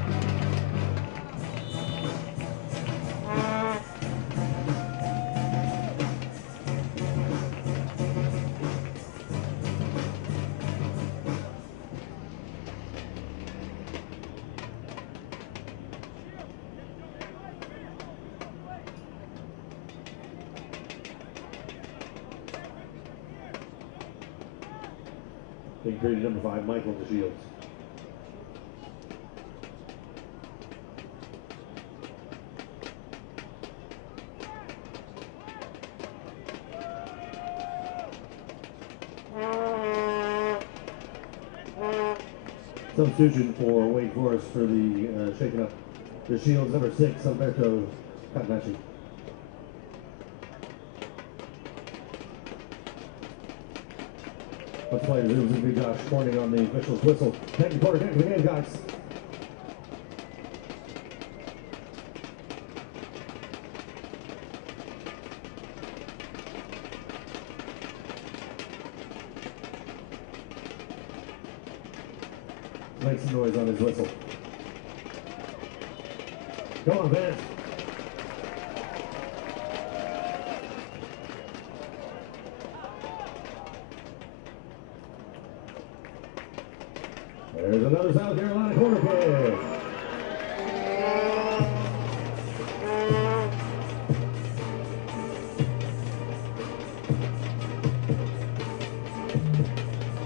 Being created number 5, Michael DeShields. Substitution for Wake Forest for the shaking up DeShields, number 6, Alberto Patnachi. Let's play zooms and be Josh Corning on the official's whistle. Second quarter kick for the Gamecocks. Make some noise on his whistle. Go on, Vance. There's another South Carolina corner kick.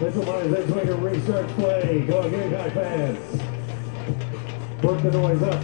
Mitchell Myers, then make a restart play. Go on, Gamecock fans. Work the noise up.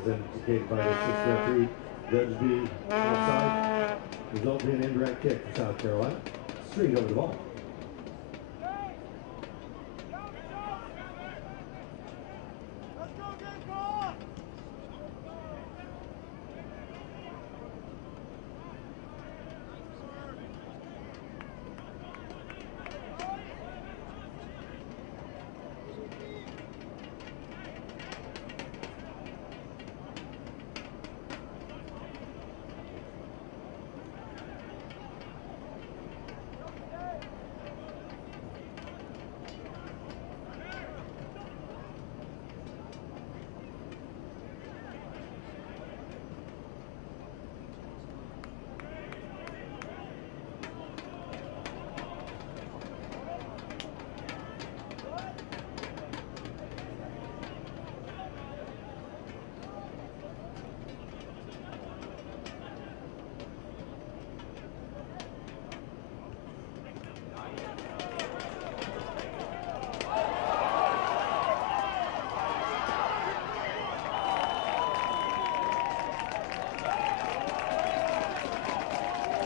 as indicated by the sixth referee. Judge B outside. Result being an indirect kick for South Carolina. Straight over the ball.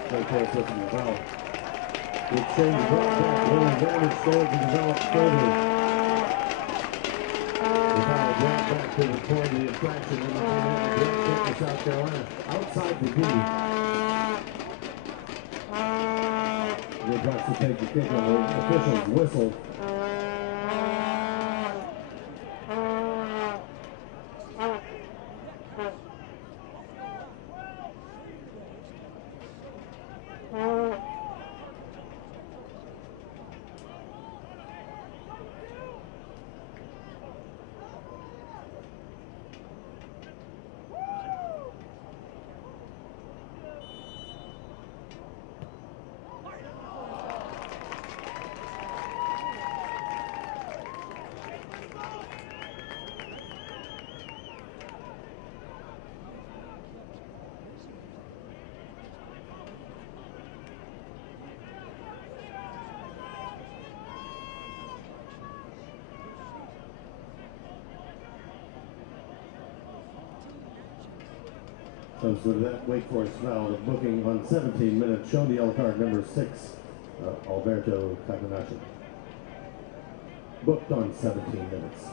Protest looking to develop. Good change of back, little advantage there to develop further. The foul brought back to the point of the infraction and the direct kick for South Carolina. Outside the D. They're about to take the kick on the official's whistle. So that Wake Forest foul, the booking on 17 minutes, shown the yellow card number 6, Alberto Catanacci. Booked on 17 minutes.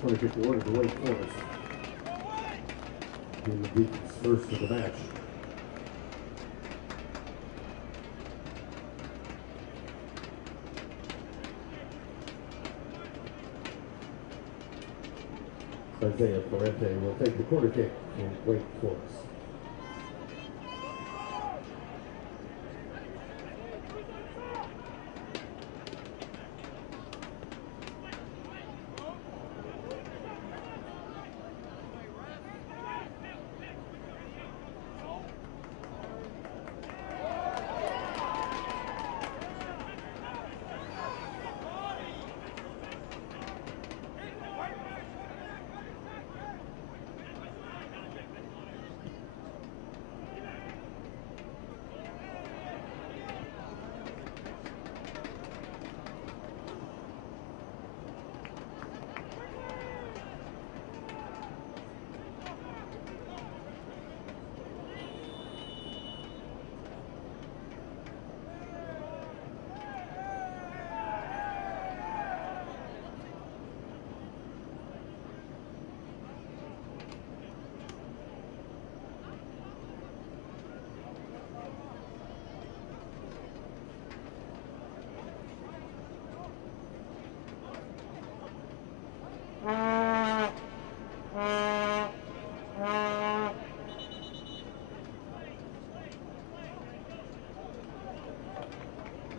Corner kick awarded to Wake Forest. Being the Deacons' first of the match. Isaiah Florente will take the corner kick for Wake Forest.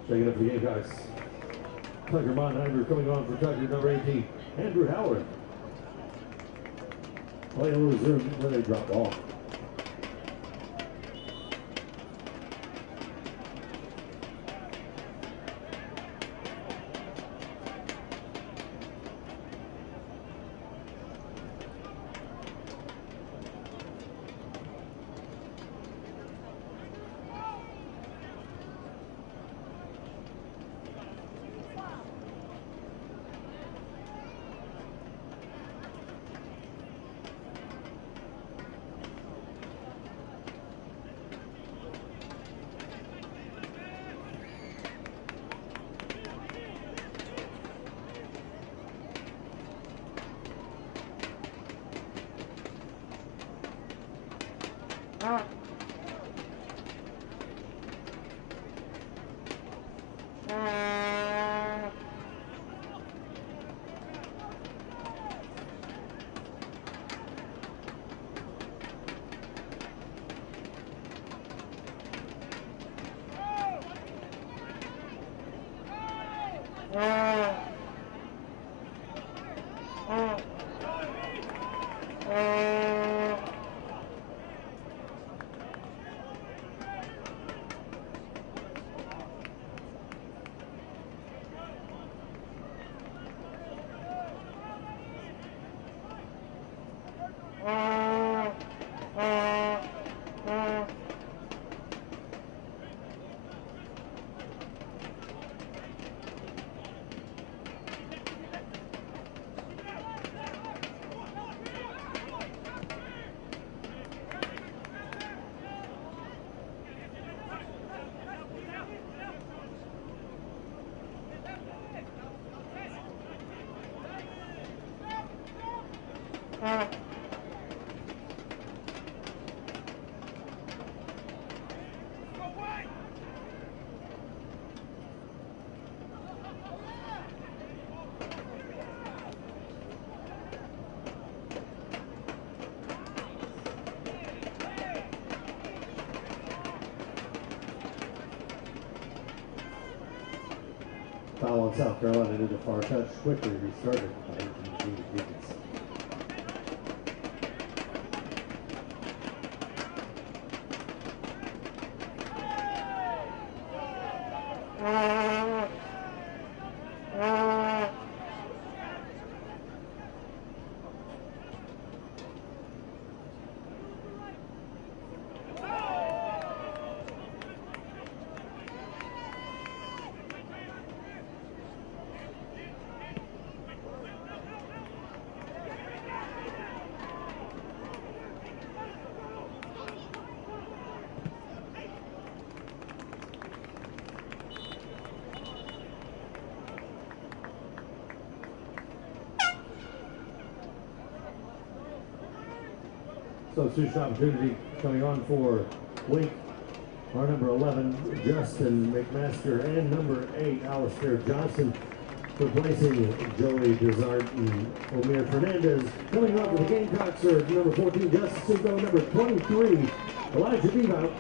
Taking up the Gamecocks. Tucker Monheimer coming on for Tucker, number 18. Andrew Howard. Play will resume when they drop off. Foul on South Carolina into the far touch, quickly restarted by the Deacons. Substitution opportunity coming on for Wake. Our number 11, Justin McMaster, and number 8, Alistair Johnson, replacing Joey Desart and Omir Fernandez. Coming on for the Gamecocks are number 14, Justin Simcoe, number 23, Elijah Bebout.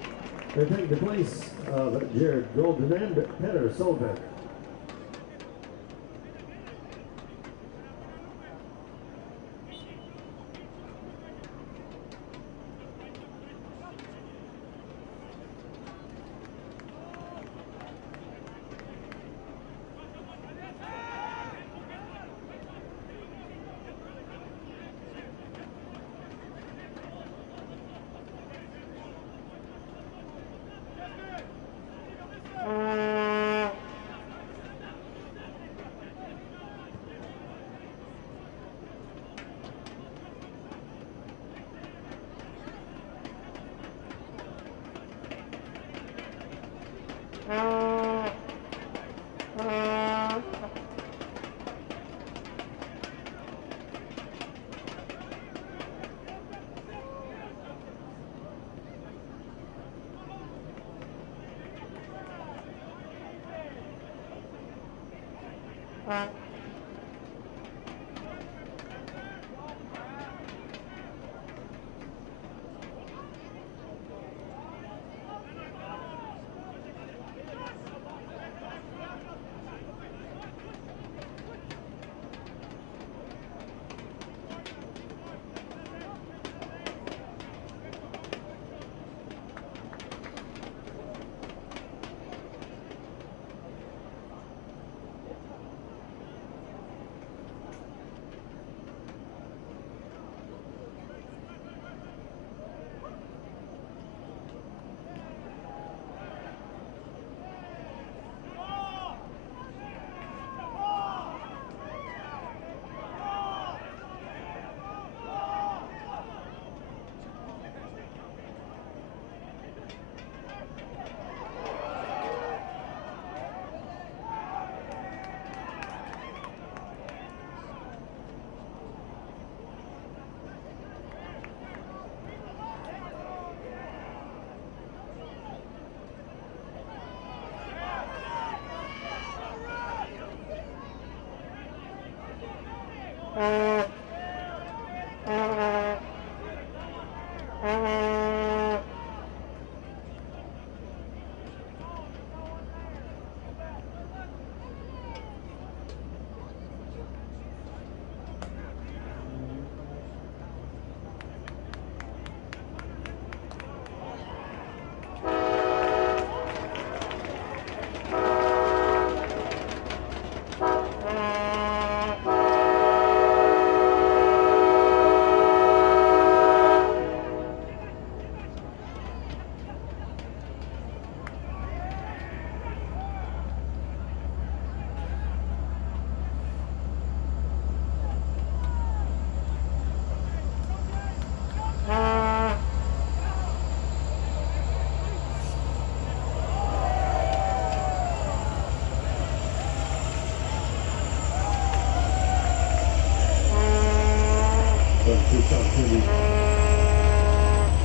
They're taking the place of Jared Golden and Petter Soelberg.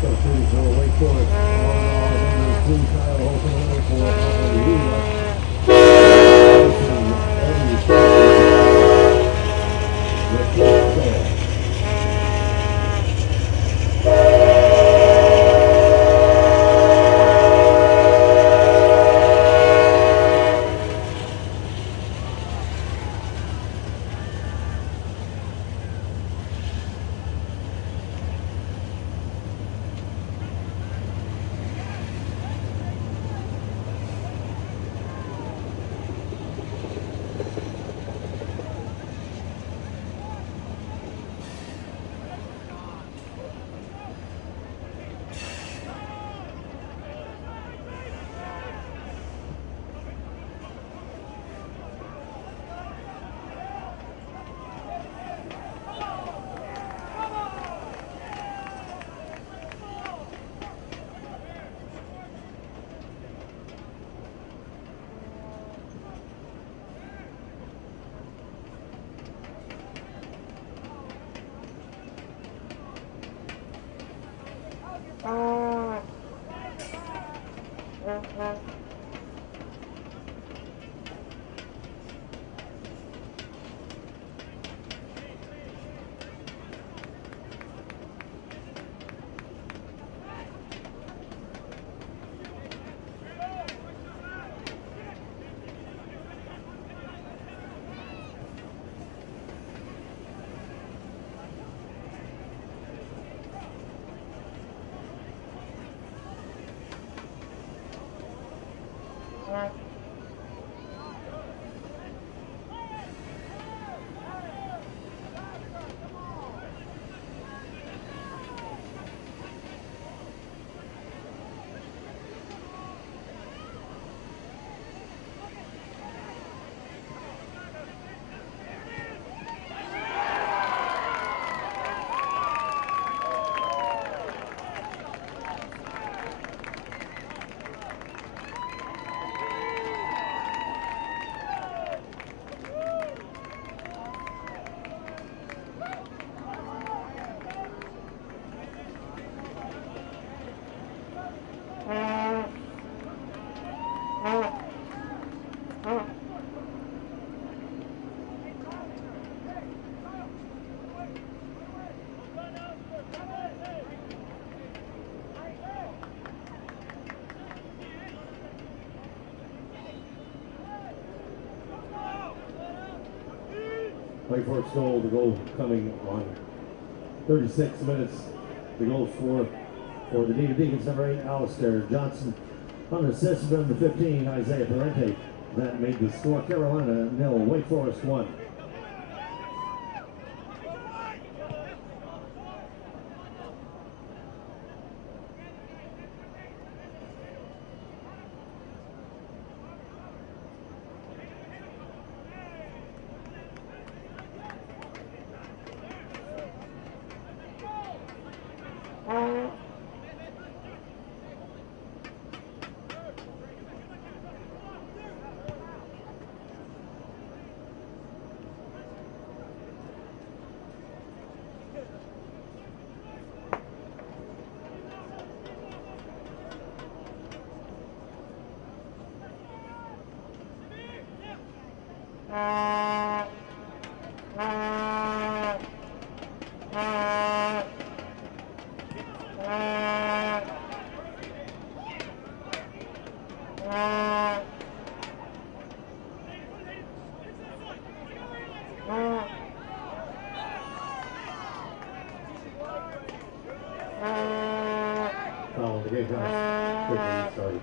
Substitute for Wake Forest. Blue Kyle Holton, number 4, Wake Forest goal, the goal coming on 36 minutes. The goal for the Deacons, number 8, Alistair Johnson. On assist, number 15, Isaiah Parente. That made the score Carolina 0, Wake Forest 1. Foul on the Gamecocks. Quickly started.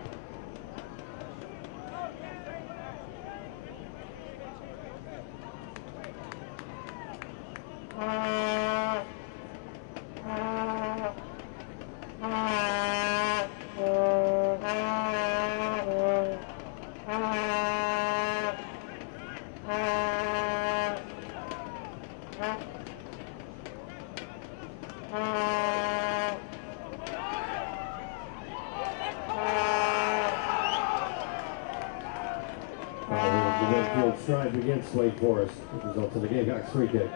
The midfield strive against Wake Forest, which results in a Gamecocks free kick.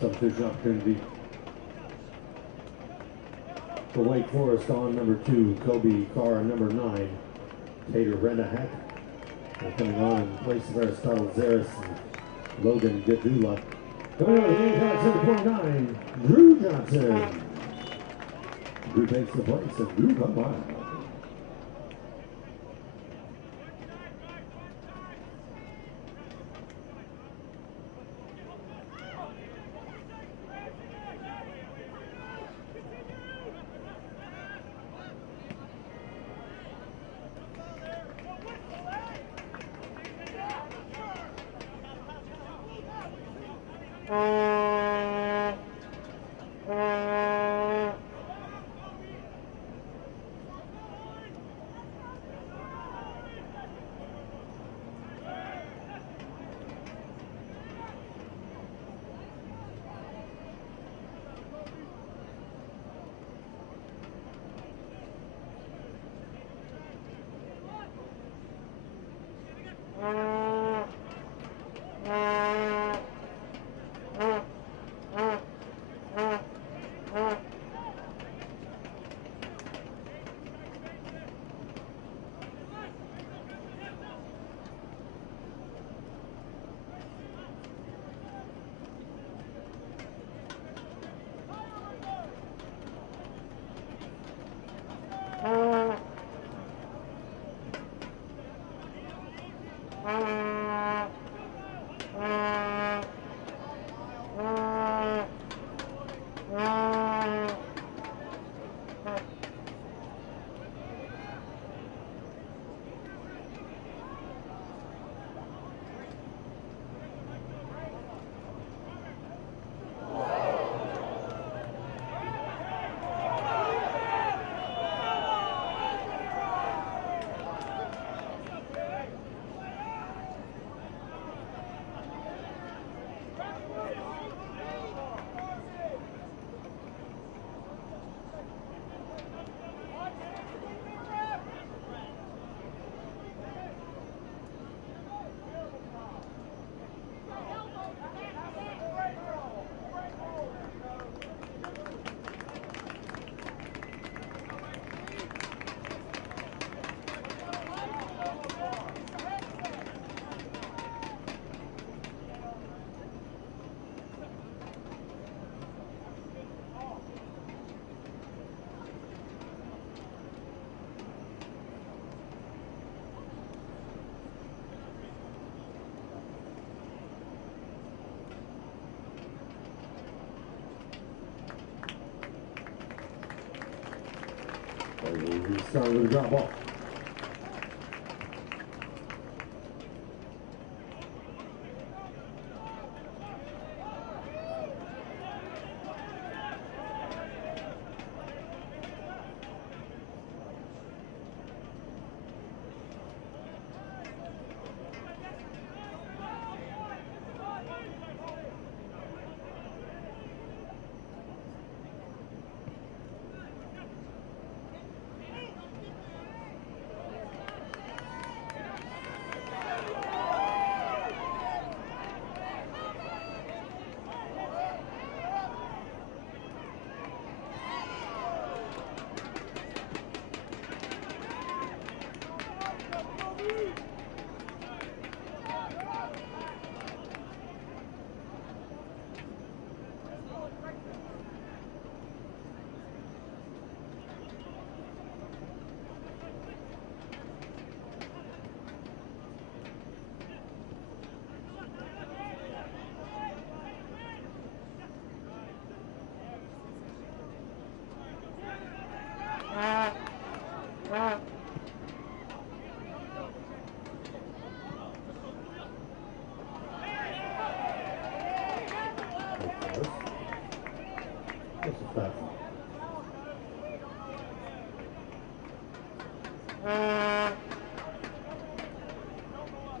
Substitution opportunity for Wake Forest on number 2, Kobe Carr, number 9, Tater Renahak. And coming on in place of Aristotle Zaris and Logan Gadula. Coming on, Gamecocks number 29, Drew Johnson. Drew takes the place of Drew Combine. Start with a drop ball.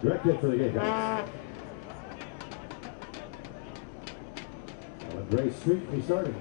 Direct hit for the Gamecocks. A great streak we started.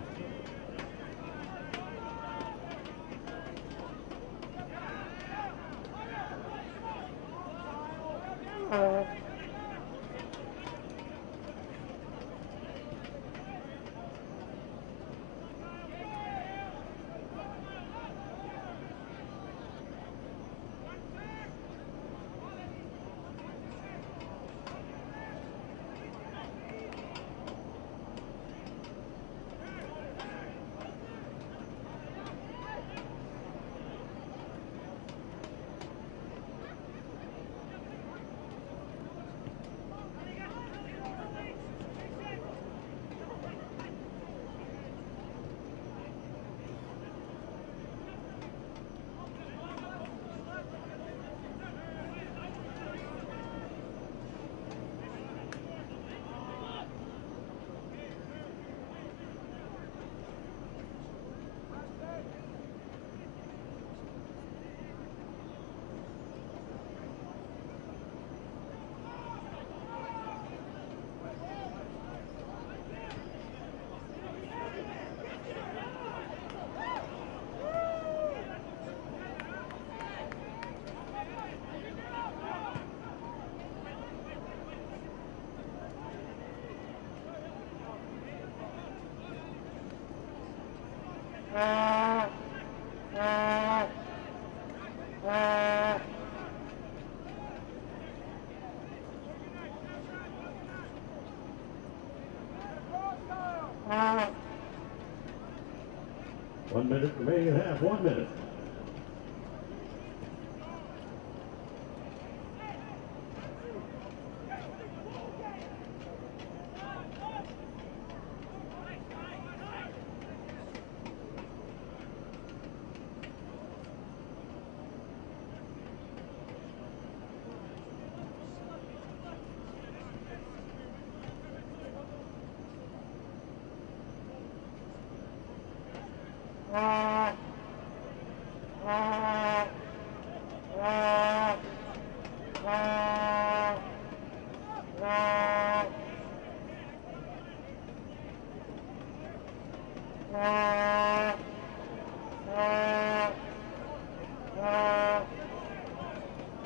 1 minute remaining in half. 1 minute.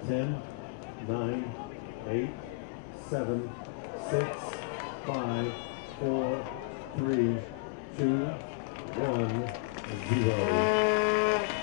Ten, 9, 8, 7, 6, 5, 4, 3, 2, 1, 0.